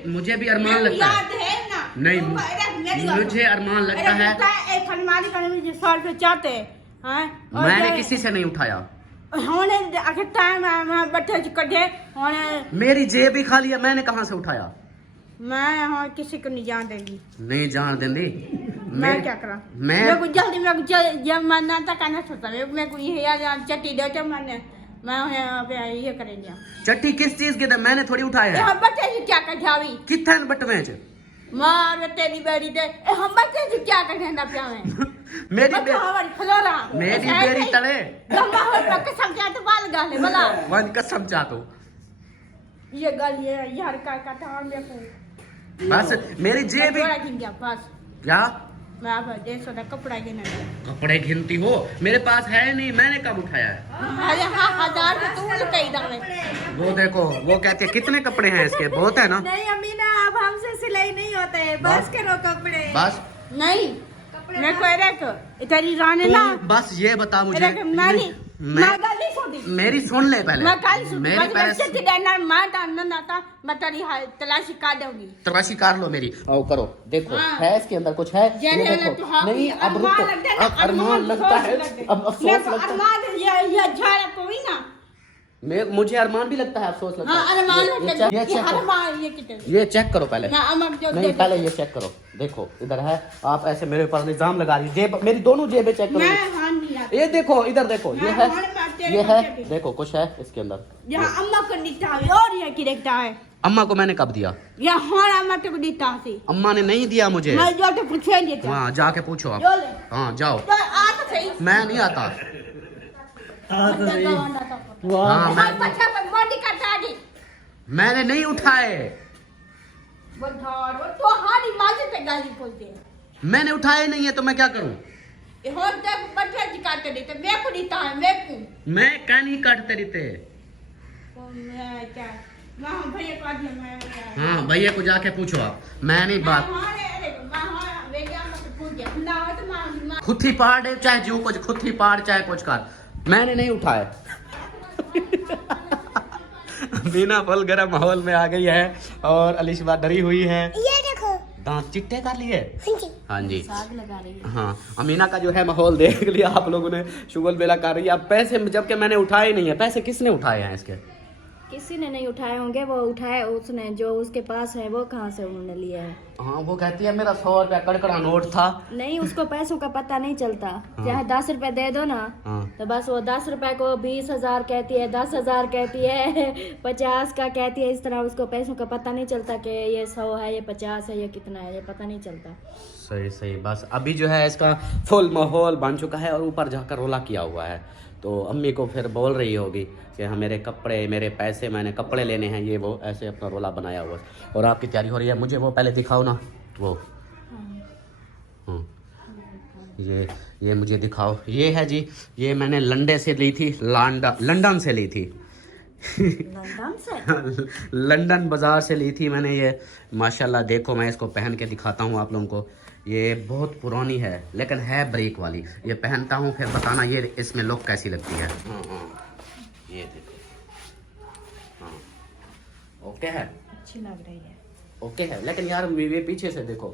मुझे भी अरमान लगता है। नहीं मुझे अरमान लगता है। एक अलमारी का 100 रुपये चाहते हैं। मैंने किसी से नहीं उठाया। मेरी जेब ही खाली है, मैंने कहाँ से उठाया? मैं किसी को नहीं जान देंगी। नहीं जान देंगी? मैं क्या करा? मेरे को जल्दी जब मरना था कहना सोचता मेरे को ये चट्टी दे तो मैं ये करेंगे। चट्टी किस चीज के? मैंने थोड़ी उठाया है। बच्चे से क्या कठावी कितने बटवे मार तेरी बेड़ी दे हम बच्चे से क्या कहना प्या में मेरी खलोरा मेरी बेड़ी तले गंगा हो कसम क्या तो बाल गाले भला वन कसम जा तो ये गल ये यार का था देखो बस मेरी जेब बस क्या मैं आप 150 का कपड़ा गिना कपड़े गिनती हो? मेरे पास है नहीं, मैंने कब उठाया है? अरे हाँ 1000 का तू कई दावे वो देखो वो कहते हैं कितने कपड़े हैं इसके? बहुत है ना? नहीं अमीना अब हमसे सिलाई नहीं होता है, बस करो कपड़े। बस नहीं मैं को इतनी राने ना बस ये बता मुझे मेरी सुन ले पहले। मेरी तलाशी काट दूंगी। तलाशी काट लो मेरी और करो देखो है इसके अंदर कुछ है ये देखो। नहीं अब रुको, अब अरमान लगता है, अब अफसोस लगता है। मुझे अरमान भी लगता है, अफसोस लगता है। ये चेक करो पहले। नहीं पहले ये चेक करो, देखो इधर है। आप ऐसे मेरे ऊपर इल्जाम लगा रही जेब, मेरी दोनों जेबें चेक करो। ये देखो इधर देखो, ये है देखो कुछ है इसके अंदर। अम्मा को नीता और ये की देखता है। अम्मा को मैंने कब दिया? अम्मा को नीता थी। अम्मा ने नहीं दिया मुझे। मैं जो तो पूछेंगे वहाँ जाके पूछो आप। हाँ जाओ। मैं नहीं आता। मैंने नहीं उठाए। मैंने उठाए नहीं है तो मैं क्या करूं? मैं क्या नहीं काटते रहते। हाँ भैया को जाके पूछो आप, मैं नहीं बात। खुद ही पाड़ दे चाहे जो कुछ, खुद ही पाड़ चाहे कुछ कर, मैंने नहीं उठाए। अमीना फुल गर्म माहौल में आ गई है और अलिशबा डरी हुई है। ये देखो। दांत चिट्टे कर लिए। हाँ जी। हाँ जी। साग लगा रही है। हाँ, अमीना का जो है माहौल देख लिया आप लोगों ने। शुगल बेला कर रही है। अब पैसे जबकि मैंने उठाए ही नहीं है। पैसे किसने उठाए हैं इसके? किसी ने नहीं उठाए होंगे, वो उठाए उसने, जो उसके पास है वो कहाँ से उन्होंने लिया है। हाँ, वो कहती है मेरा 100 रुपया कड़कड़ा नोट था। नहीं, उसको पैसों का पता नहीं चलता। चाहे 10 रुपए दे दो ना, हाँ। तो बस वो 10 रुपए को 20,000 कहती है, 10,000 कहती है, 50 का कहती है। इस तरह उसको पैसों का पता नहीं चलता कि ये 100 है, ये 50 है, ये कितना है, ये पता नहीं चलता। सही सही। बस अभी जो है इसका फुल माहौल बन चुका है और ऊपर जाकर रोला किया हुआ है। तो अम्मी को फिर बोल रही होगी कि हाँ मेरे कपड़े, मेरे पैसे, मैंने कपड़े लेने हैं, ये वो ऐसे अपना रोला बनाया हुआ है। और आपकी तैयारी हो रही है। मुझे वो पहले दिखाओ ना, वो हाँ, ये मुझे दिखाओ। ये है जी, ये मैंने लंडे से ली थी, लंदन से ली थी। लंदन से? लंदन बाजार से ली थी मैंने ये। माशाल्लाह देखो, मैं इसको पहन के दिखाता हूँ आप लोगों को। ये बहुत पुरानी है लेकिन है ब्रेक वाली। ये पहनता हूँ फिर बताना ये इसमें लुक कैसी लगती है। ये देखो। हाँ, ओके है, अच्छी लग रही है। ओके है। लेकिन यार ये पीछे से देखो,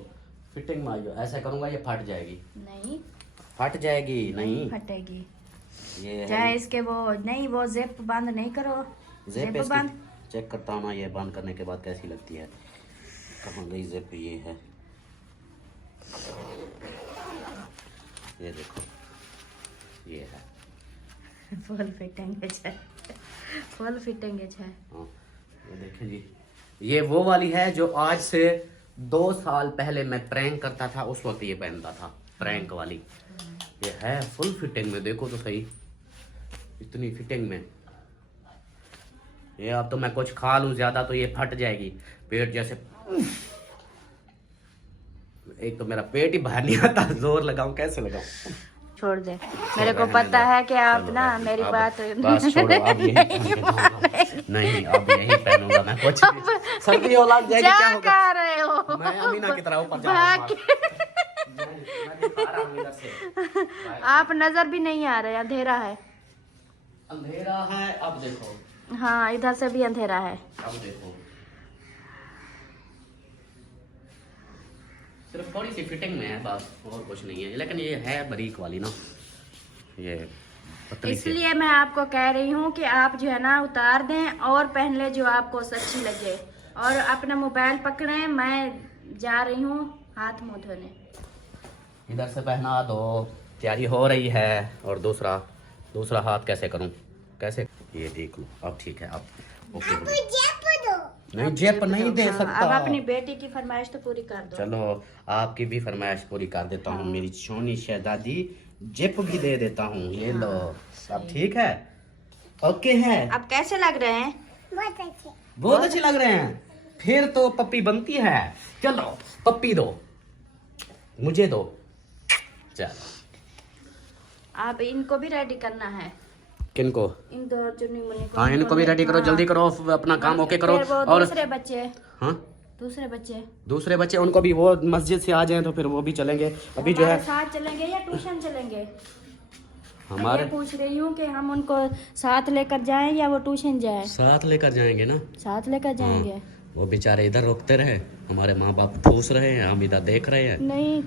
फिटिंग में जो ऐसा करूँगा ये फट जाएगी। नहीं फट जाएगी, नहीं फटेगी। ये चाहे इसके वो नहीं, वो जिप बंद नहीं करो। जिप बंद चेक करता हूँ ना, ये बंद करने के बाद कैसी लगती है। कहाँ गई जिप? ये है, ये देखो, ये है फुल फिटिंग है, फुल फिटिंग है। हाँ, ये देखें जी, ये वो वाली है जो आज से 2 साल पहले मैं प्रैंक करता था, उस वक्त ये पहनता था, प्रैंक वाली। ये है फुल फिटिंग में, देखो तो सही, इतनी फिटिंग में। ये अब तो मैं कुछ खा लूं ज्यादा तो ये फट जाएगी, पेट जैसे। एक तो मेरा पेट ही बाहर नहीं आता, जोर लगाऊं कैसे लगाऊं? छोड़ दे, मेरे को पता है कि आप ना मेरी बात। बस छोड़ो, अब यही नहीं, अब यही पहनूंगा मैं। कुछ सर्दी हो लग जाएगी, क्या होगा? क्या रहे हो? मैं अमीना की तरह ऊपर जा रहा हूं। मैं दिखा रहा हूं इधर से। आप नजर भी नहीं आ रहे, अंधेरा है। अंधेरा है, अब देखो। हाँ, इधर से भी अंधेरा है। अब देखो, सिर्फ थोड़ी सी फिटिंग में है बस, और कुछ नहीं है। लेकिन ये है बारीक वाली ना, ये पतली सी। इसलिए मैं आपको कह रही हूँ कि आप जो है ना उतार दें और पहन ले जो आपको अच्छी लगे, और अपना मोबाइल पकड़ें। मैं जा रही हूँ हाथ मुँह धोने। इधर से पहना दो, तैयारी हो रही है। और दूसरा हाथ कैसे करूं? कैसे? ये देख लो, अब ठीक है। अब ओके हो गया। नहीं, जेब नहीं दे सकता। अब अपनी बेटी की फरमाइश तो पूरी कर दो। चलो, आपकी भी फरमाइश पूरी कर देता हूँ। मेरी सोनी शहजादी, जेब भी दे देता हूँ। ये लो, अब ठीक है, ओके है। अब कैसे लग रहे हैं? बहुत अच्छे लग रहे हैं। फिर तो पप्पी बनती है। चलो, पप्पी दो, मुझे दो। चलो, आप इनको भी रेडी करना है। किनको? इन दो चुन्नी मुन्नी को। हाँ, इनको भी रेडी करो, जल्दी करो, अपना काम ओके करो। फिर वो और दूसरे बच्चे, हाँ, दूसरे बच्चे उनको भी वो मस्जिद से आ जाएं तो फिर वो भी चलेंगे। अभी जो है साथ चलेंगे या ट्यूशन चलेंगे? हमारे मैं पूछ रही हूँ कि हम उनको साथ लेकर जाएं या वो ट्यूशन जाए? साथ लेकर जाएंगे ना। साथ लेकर जाएंगे। वो बेचारे इधर रुकते रहे, हमारे माँ बाप ठूस रहे हैं, हम इधर देख रहे हैं। नहीं,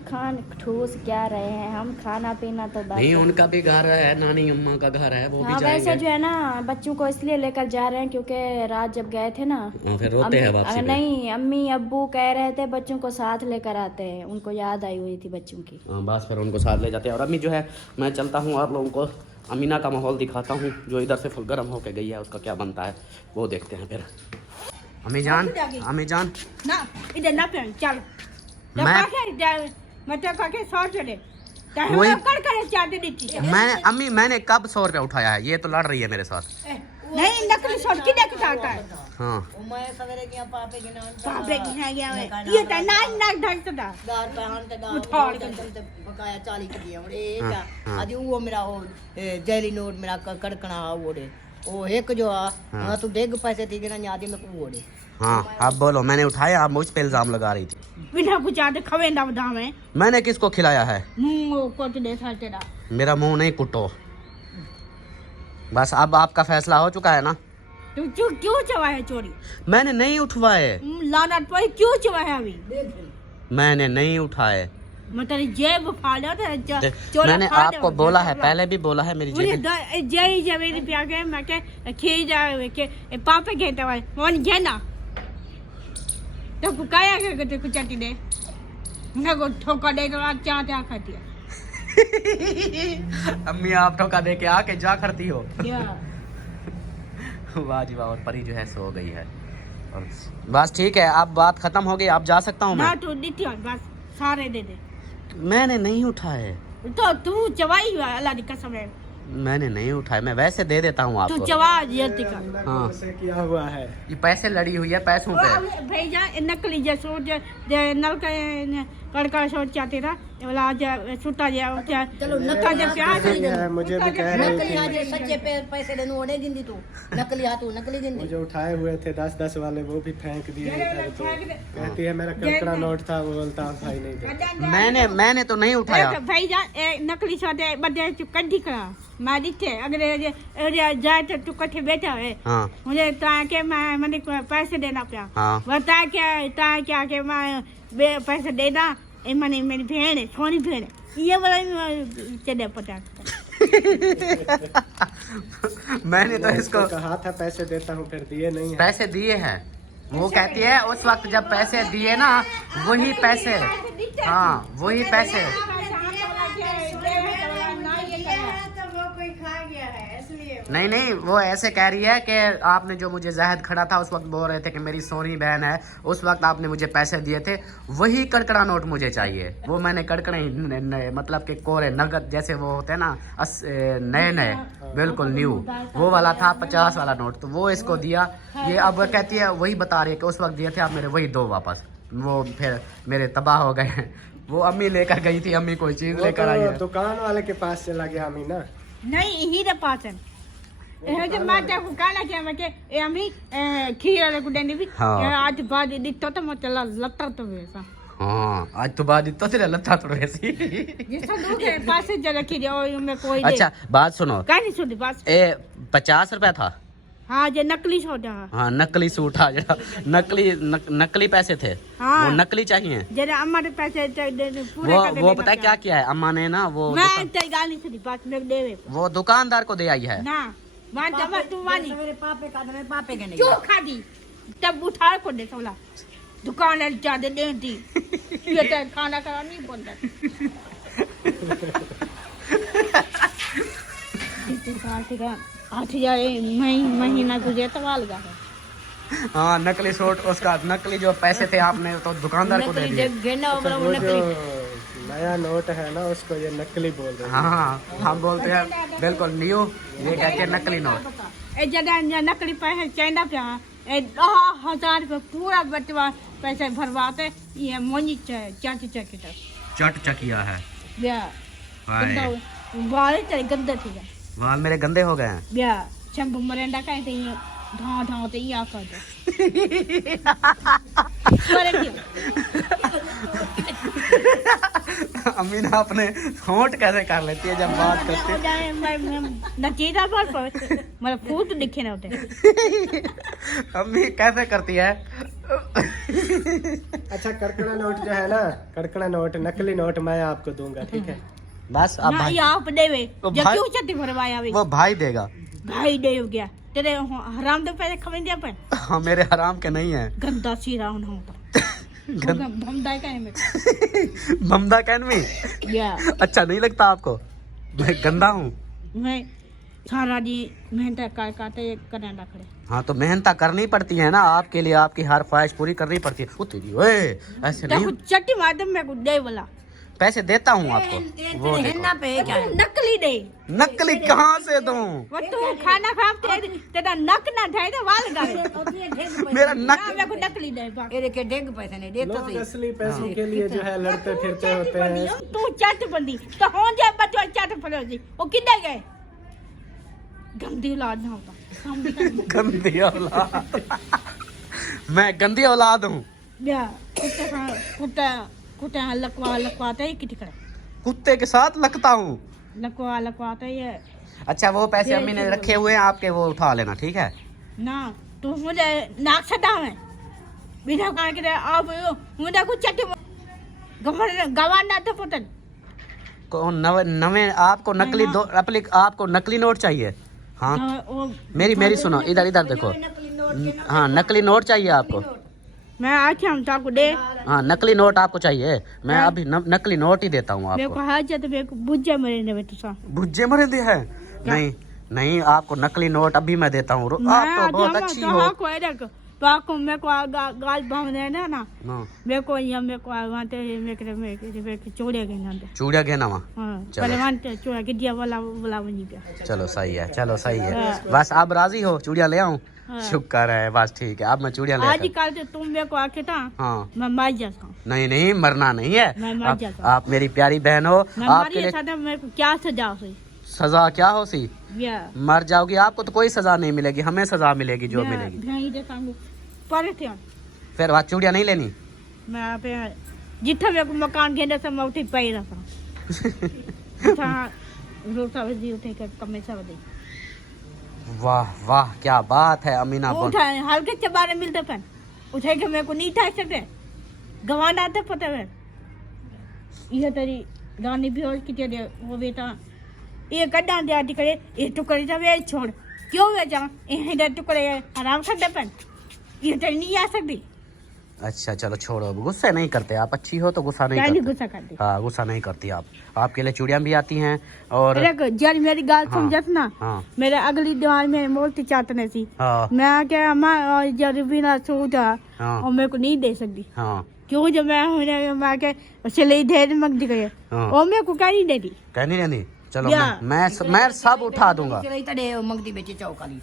ठूस क्या रहे हैं हम, खाना पीना तो बस। नहीं, उनका भी घर है, नानी अम्मा का घर है, वो हाँ, भी वैसे जाएंगे। जो है ना बच्चों को इसलिए लेकर जा रहे हैं क्योंकि रात जब गए थे ना, फिर रोते हैं वापसी में। नहीं, अम्मी अब्बू कह रहे थे बच्चों को साथ लेकर आते हैं, उनको याद आई हुई थी बच्चों की। हाँ, बस फिर उनको साथ ले जाते हैं। और अम्मी जो है, मैं चलता हूँ आप लोगों को अमीना का माहौल दिखाता हूँ, जो इधर से फुल गर्म होके गई है, उसका क्या बनता है वो देखते हैं। फिर अम्मी जान ना इधर ना पहन, चल मैं तो काके 100 चले वही कर चाहते देती मैंने कब 100 रुपया उठाया है? ये तो लड़ रही है मेरे साथ। नहीं, नकली 100 की देख सकता है। हाँ, पापे की ना गया है ये तो ना ढंग से दा उठाड़ अज वो मेरा वो जैली नोट मेरा कड़कना ओड़े ओ एक जो आ तू डेग पैसे थी ना याद में को ओड़े। हाँ, आप बोलो, मैंने उठाया, आप मुझ पे इल्जाम लगा रही थी। बिना बुझाते खवेंदा बदाम है। मैंने किसको खिलाया है? मुंह को तो दे सा तेरा। मेरा मुंह नहीं कुटो। बस अब आपका फैसला हो चुका है ना? तू क्यों चवाया चोरी? मैंने नहीं उठवाए, लानत पर क्यों चवाया अभी? मैंने नहीं उठाए। मैं तेरी जेब फाड़ा था। मैंने आपको बोला है, पहले भी बोला है मेरी जेब। जय जवेरी पिया के मैं के खी जावे के पापे घेता वाले मोन घेना तो पुकाया के ते कुछ चटी दे मैं को ठोका दे तो आज चाह चाह खाती है। अम्मी आप ठोका दे के आके जा करती हो। वाह जी वाह। और परी जो है सो गई है। और बस ठीक है, अब बात खत्म हो गई, आप जा सकता हूँ ना मैं। तू दीती बस सारे दे दे। मैंने नहीं उठाए। तो तू चवाई हुआ अल्लाह की कसम है। मैंने नहीं उठाए, मैं वैसे दे देता हूँ तू आपको। चवा जल्दी कर। हाँ। से किया हुआ है। ये पैसे लड़ी हुई है पैसों पे। भैया नकली जैसो नल का कड़का सोच चाहते था वाला आज सुता जा चलो नका जब प्यार है, मुझे भी कह रही नकली आज थी। सच्चे पैसे देने ओने जिंदी तू नकली हाथ नकली जिंदी मुझे उठाए हुए थे 10-10 वाले, वो भी फेंक दिए इधर। तो कहती है मेरा कड़कड़ा नोट था, वो बोलता भाई नहीं दे। मैंने तो नहीं उठाया। भैया नकली सोते बदे तू कड्डी करा मैं दिखे अगर जाए तो तू कट्ठे बैठा है। हाँ मुझे के मैंने पैसे देना पिया। हाँ। बता क्या के मैं पैसे देना मनी मेरी भेड़ है सोनी भेड़ है ये वाला चले पता। मैंने तो इसको कहा था पैसे देता हूँ, फिर दिए नहीं है। पैसे दिए हैं। वो कहती है उस वक्त जब पैसे दिए ना वही पैसे, हाँ वही पैसे। नहीं नहीं, वो ऐसे कह रही है कि आपने जो मुझे जहद खड़ा था उस वक्त बोल रहे थे कि मेरी सोनी बहन है, उस वक्त आपने मुझे पैसे दिए थे, वही कड़कड़ा नोट मुझे चाहिए। वो मैंने कड़कड़े मतलब कि कोरे नगद जैसे वो होते हैं ना नए नए बिल्कुल न्यू, वो वाला था 50 वाला नोट, तो वो इसको दिया। ये अब वो कहती है वही बता रही है कि उस वक्त दिए थे आप मेरे, वही दो वापस। वो फिर मेरे तबाह हो गए। वो अम्मी लेकर गई थी, अम्मी कोई चीज लेकर आई है। दुकान वाले के पास चला गया अम्मी ना। नहीं ही रे पाचन जब मैं क्या कहना क्या मैं के अम्मी खीर वाले को देनी भी आज बाद दिखता तो मैं चला लत्ता तो वैसा। हाँ आज तो बाद तो तेरा लत्ता तो वैसी। ये सब लोग है पास से रखी दे और मैं कोई अच्छा बात सुनो, कहीं नहीं सुनती पास 50 रुपया था। हाँ जो नकली सोडा। हाँ नकली सूट था जरा, नकली पैसे थे। हाँ। वो नकली चाहिए। जरा अम्मा के पैसे पूरे वो पता है क्या किया है अम्मा ने ना, वो मैं तेरी गाल नहीं सुनी बात मेरे देवे वो दुकानदार को दे आई है ना मान जब तू वाली मेरे पापे का मेरे पापे के नहीं क्यों खादी तब उठा को दे सोला दुकान ज्यादा देती ये तो खाना खाना नहीं बोलता। महीना तुझे तवाल गा। हाँ नकली सूट, उसका नकली जो पैसे थे आपने तो दुकानदार को दे दिए। वो जो नया नोट है ना उसको ये नकली बोल रहे हैं। हाँ हम बोलते हैं बिल्कुल न्यू, ये कहते हैं नकली नोट। जदा नकली पैसे चाइना पे 10,000 पे पूरा बटवा पैसे भरवाते ये मोनी चाची चाकी चट चकिया है। बाल तेरे गंदे थे वाल मेरे गंदे हो गए हैं। या शैम्पू मरेंडा का थे ये ढां ढां ते ये आकर अम्मी ना अपने होंठ कैसे कर लेती है जब बात करती है। नचीदा पर मतलब फूट दिखे ना होते। अम्मी कैसे करती है। अच्छा कड़कड़ा नोट जो है ना, कड़कड़ा नोट नकली नोट मैं आपको दूंगा, ठीक है? बस अब भाई आप देवे तो जो भाई- क्यों चट्टी भरवाया वे वो भाई देगा। भाई दे हो गया तेरे हराम दे पैसे खवें दे पर हाँ मेरे हराम के नहीं है। गंदा सीरा उन होता भमदाई का है मैं ममदा कैन में या अच्छा नहीं लगता आपको, मैं गंदा हूँ। मैं सारा जी मेहनत कर काटे कनाडा खड़े। हाँ तो मेहनत करनी पड़ती है ना आपके लिए, आपकी हर ख्वाहिश पूरी करनी पड़ती है। ओ तेरी ओए ऐसे नहीं, देखो चट्टी माध्यम में को दे वाला पैसे देता हूँ आपको। वो हिन्ना पे क्या है? नकली दे नकली कहाँ से दूँ? वो तू खाना खा तेरा नक ना ढाई दे वाल गा मेरा नक मेरे को नकली दे ये देखे डेग पैसे नहीं देता लोग सही। असली पैसों के लिए जो है लड़ते फिरते होते हैं। तू चट बंदी तो हो जाए बच्चों चट फलोजी वो किधर गए गंदी औलाद ना होता हम भी कर गंदी औलाद। मैं गंदी औलाद हूँ। या कुत्ता कुत्ता लकवाते ही किटी करे कुत्ते के साथ लगता हूँ। लकवाते ये अच्छा वो पैसे अम्मी ने रखे हुए हैं आपके, वो उठा लेना ठीक है। ना तू मुझे नाक सदा में बिना कहा के आप मुझे कुछ चट्टी गवान ना तो पतन कौन नवे आपको नकली दो आपको नकली नोट चाहिए? हाँ मेरी सुनो, इधर देखो। हाँ नकली नोट चाहिए आपको? मैं आके हम ताको दे। हाँ नकली नोट आपको चाहिए? मैं अभी नकली नोट ही देता हूँ मेरे आपको। को हाथ जाते मेरे को बुझे मरे ने बेटा सा भुज्जे मरे दे है? नहीं आपको नकली नोट अभी मैं देता हूँ। आप तो बहुत अच्छी हो। तो आपको मेरे को गाल बांध देना ना हाँ। मेरे को वहाँ ते मेरे को चूड़िया कहना दे। चूड़िया कहना वहाँ? हाँ चलो। पहले वहाँ ते चूड़िया गिद्दिया वाला बनी गया। चलो सही है। बस आप राजी हो चूड़िया ले आऊँ? शुक्र है, बस ठीक है। अब मैं चूड़िया ले आज कल से तुम मेरे को आके था हाँ मैं मर जाता हूँ। नहीं मरना नहीं है। मैं मर जाता हूँ। आप मेरी प्यारी बहन हो। आपके लिए मेरे को क्या सजा हुई? सजा क्या हो सी? मर जाओगी आपको तो कोई सजा नहीं मिलेगी, हमें सजा मिलेगी जो मिलेगी। फिर वहाँ चूड़िया नहीं लेनी? मैं पे जितना मेरे को मकान घेने से मैं उठी पाई रहा रोटा बजी उठे कर कमे सब दे। वाह क्या बात है अमीना। उठा हल्के चबारे मिलते पन उठे के मेरे को नहीं था सकते गवाना आते पता है ये तेरी रानी भी और की दे वो बेटा ये गड्ढा दे आदि करे ये टुकड़े जा वे छोड़ क्यों वे जा ये टुकड़े आराम कर दे पन ये तेरी नहीं आ सकती। अच्छा चलो छोड़ो, गुस्से नहीं करते आप, अच्छी हो तो गुस्सा नहीं करती। गुस्सा करती? हाँ गुस्सा नहीं करती आप। आपके लिए चूड़ियाँ भी आती हैं और जब मेरी गाल समझत ना हाँ मेरे अगली दीवार में मोलती चाटने सी हाँ मैं क्या मैं जब बिना सूटा हाँ और मेरे को नहीं दे सकती हाँ क्यों जब मैं के सिलाई ढेर मग दी गई और मेरे को कहीं नहीं देती। कहनी रहनी चलो मैं सब उठा दूंगा। मंगती बेची चौकाली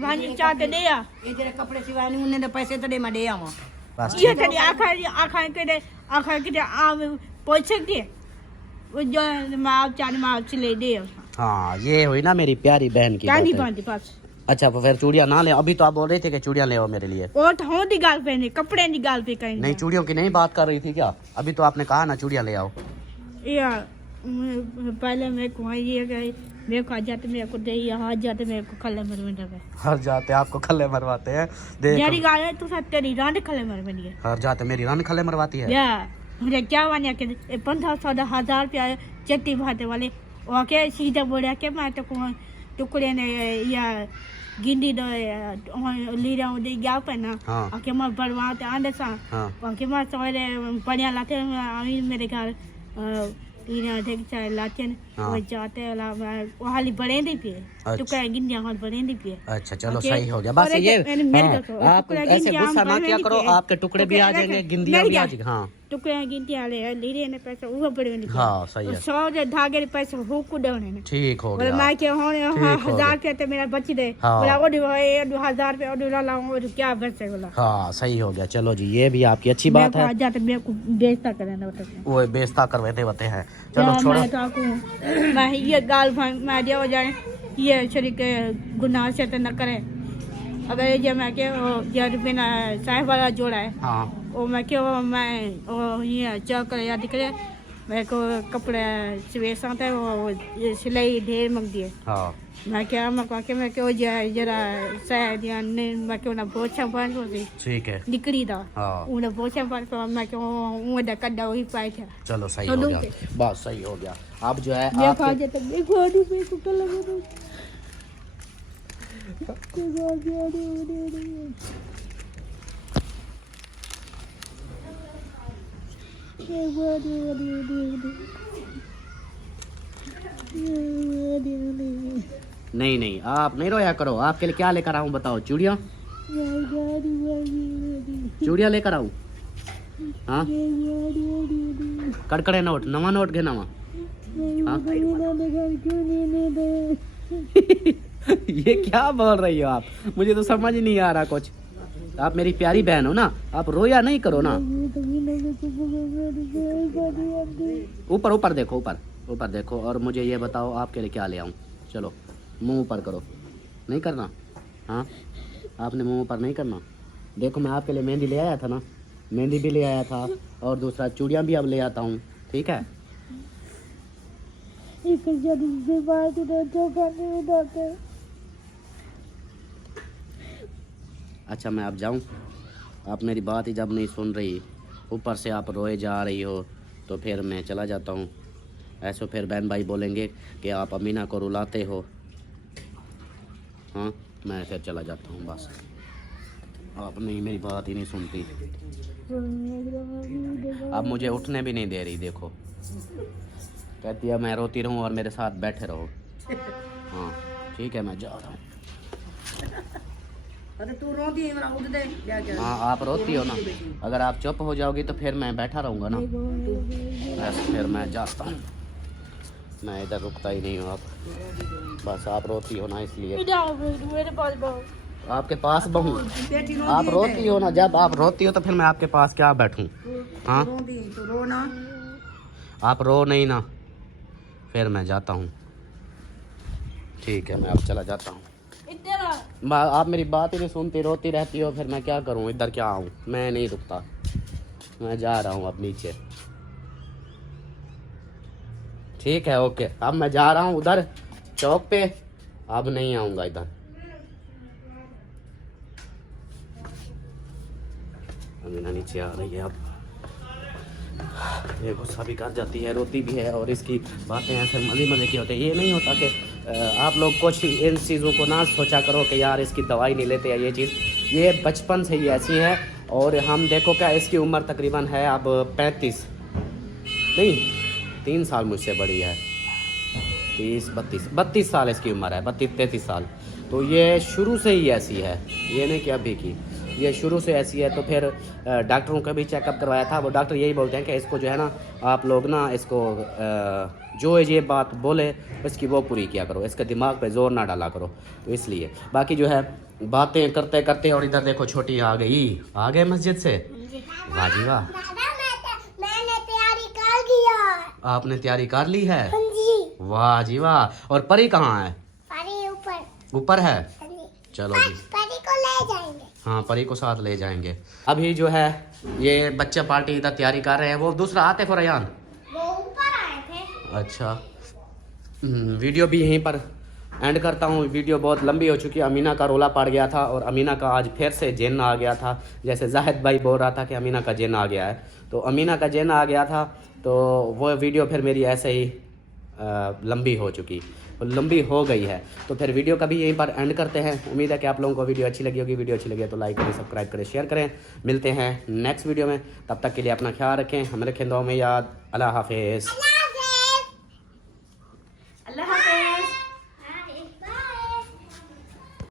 वहाँ चाहते दे या ये तेरे कपड़े सिवाने उन्हें तो पैसे तो दे मैं दे आवा बस ये तेरी आँखें के आ पहुँच सकती है वो जो मैं आप चार मैं आपसे ले दे। हाँ ये हुई ना मेरी प्यारी बहन की क्या नहीं बात है। बांधती पास। अच्छा तो फिर चूड़ियाँ ना ले, अभी तो आप बोल रही थी कि चूड़ियाँ ले आओ मेरे लिए। और हो दी गाल पहने कपड़े नहीं गाल पे कहीं नहीं चूड़ियों की नहीं बात कर रही थी क्या? अभी तो आपने कहा ना चूड़ियाँ ले आओ। यार पहले मेरे को ये गए मेरे को आ जाते मेरे को दे हाथ जाते मेरे को खले मर में डबे हर जाते आपको खले मरवाते हैं। मेरी गाल है तू सब तेरी रान खले मर में नहीं हर जाते मेरी रन खले मरवाती है। या मुझे क्या वानिया के 1500-1000 रुपया चट्टी भाते वाले ओके सीधा बोला के मैं तो टुकड़े ने या गिंदी दो लीरा दे गया पे ना ओके मैं बरवाते आंदे सा ओके मैं सवेरे बढ़िया लाते मेरे घर लीरा देख चाहे लाते वो जाते वाला वो हाली बड़े दे पे टुकड़ा गिंदियां हाल बड़े दे पे। अच्छा चलो सही हो गया बस ये आप ऐसे गुस्सा ना किया करो, आपके टुकड़े भी आ जाएंगे गिंदियां भी आ जाएंगी। हाँ टुकड़े गिनतियां ले लीरे ने पैसा वो बड़े ने हाँ सही है 100 धागे पैसा हो को देने ने ठीक हो गया। मैं के होने 1000 रुपया तो मेरा बच दे बोला वो 1000 रुपया और लाऊं और क्या बचे बोला। हाँ सही हो गया। चलो जी ये भी आपकी अच्छी बात है। आज जाते मेरे को बेइज्जत करना होता है वो बेइज्जत करवाते होते हैं। चलो छोड़ो मैं ये गाल मैं दिया हो जाए ये शरीक गुनाह से तो न करे अगर ये मैं के यार बिना साहब वाला जोड़ा है हाँ वो मैं क्यों मैं वो ये चौक याद करे मेरे को कपड़े सिवेश आता है वो ये सिलाई ढेर मंग दिए हाँ मैं क्या मैं मैं क्यों जरा शायद ने मैं क्यों ना पोछा पान को दी ठीक है निकली था हाँ उन्हें पोछा पान को मैं क्यों वो कड्डा वही पाए थे। चलो सही हो गया बस सही हो गया। अब जो है मैं खा जाता मैं खाड़ी पे को कल लगा नहीं आप नहीं रोया करो। आपके लिए क्या लेकर आऊं बताओ? चूड़ियाँ लेकर आऊं? हाँ कड़कड़े नोट नवा नोट घे नवा ये क्या बोल रही हो आप? मुझे तो समझ नहीं आ रहा कुछ। आप मेरी प्यारी बहन हो ना, आप रोया नहीं करो ना। ऊपर ऊपर देखो ऊपर देखो और मुझे ये बताओ आपके लिए क्या ले आऊं? चलो मुंह ऊपर करो। नहीं करना? हाँ आपने मुंह ऊपर नहीं करना। देखो मैं आपके लिए मेहंदी ले आया था ना, मेहंदी भी ले आया था और दूसरा चूड़ियाँ भी अब ले आता हूँ। ठीक है अच्छा मैं अब जाऊँ? आप मेरी बात ही जब नहीं सुन रही, ऊपर से आप रोए जा रही हो, तो फिर मैं चला जाता हूँ। ऐसे फिर बहन भाई बोलेंगे कि आप अमीना को रुलाते हो। हाँ, मैं फिर चला जाता हूँ बस। आप नहीं, मेरी बात ही नहीं सुनती। अब मुझे उठने भी नहीं दे रही, देखो कहती है मैं रोती रहूँ और मेरे साथ बैठे रहो। हाँ ठीक है, मैं जा रहा हूँ। अरे तू रोती है मेरा उठ दे क्या क्या। हाँ आप रोती हो ना, अगर आप चुप हो जाओगी तो फिर मैं बैठा रहूँगा ना, बस फिर मैं जाता हूँ। मैं इधर रुकता ही नहीं हूँ। आप बस आप रोती हो ना, इसलिए मेरे पास बहू। आपके पास बहू? बेटी आप रोती हो ना, जब आप रोती हो तो फिर मैं आपके पास क्या बैठूं? हाँ रोती तो रो ना। आप रो नहीं ना, फिर मैं जाता हूँ। ठीक है, मैं अब चला जाता हूँ। आप मेरी बात ही नहीं सुनती, रोती रहती हो, फिर मैं क्या करूँ? इधर क्या आऊँ? मैं नहीं रुकता, मैं जा रहा हूँ अब नीचे। ठीक है, ओके, अब मैं जा रहा हूँ उधर चौक पे, अब नहीं आऊँगा इधर। अमीना नीचे आ रही है अब। ये गुस्सा भी कर जाती है, रोती भी है, और इसकी बातें ऐसे मज़े मज़े की होती है। ये नहीं होता कि आप लोग कुछ इन चीज़ों को ना सोचा करो कि यार इसकी दवाई नहीं लेते या ये चीज़। ये बचपन से ही ऐसी है, और हम देखो क्या इसकी उम्र तकरीबन है अब 35 नहीं 3 साल मुझसे बड़ी है। 32 साल इसकी उम्र है, 32-33 साल। तो ये शुरू से ही ऐसी है, ये नहीं कि अभी की, ये शुरू से ऐसी है। तो फिर डॉक्टरों का भी चेकअप करवाया था, वो डॉक्टर यही बोलते हैं कि इसको जो है ना, आप लोग ना इसको जो ये बात बोले इसकी वो पूरी किया करो, इसके दिमाग पे जोर ना डाला करो। तो इसलिए बाकी जो है बातें करते करते, और इधर देखो छोटी आ गए मस्जिद से। वाह जी वाह, मैंने तैयारी कर लिया। आपने तैयारी कर ली है? हाँ जी। वाह जी वाह। और परी कहाँ है? परी ऊपर। ऊपर है? हाँ जी। चलो जी, परी को ले जाएंगे। हाँ परी को साथ ले जाएंगे। अभी जो है ये बच्चे पार्टी इधर तैयारी कर रहे हैं। वो दूसरा आतिफ और अयान वो ऊपर आए थे। अच्छा। वीडियो भी यहीं पर एंड करता हूँ। वीडियो बहुत लंबी हो चुकी है। अमीना का रोला पड़ गया था, और अमीना का आज फिर से जिन्न आ गया था। जैसे जाहिद भाई बोल रहा था कि अमीना का जिन्न आ गया है, तो अमीना का जिन्न आ गया था। तो वो वीडियो फिर मेरी ऐसे ही लंबी हो चुकी, लंबी हो गई है। तो फिर वीडियो का भी यहीं पर एंड करते हैं। उम्मीद है कि आप लोगों को वीडियो अच्छी लगी होगी। वीडियो अच्छी लगी है तो लाइक करें, सब्सक्राइब करें, शेयर करें। मिलते हैं नेक्स्ट वीडियो में, तब तक के लिए अपना ख्याल रखें, हमें रखें दुआ में याद। अल्लाह हाफिज़।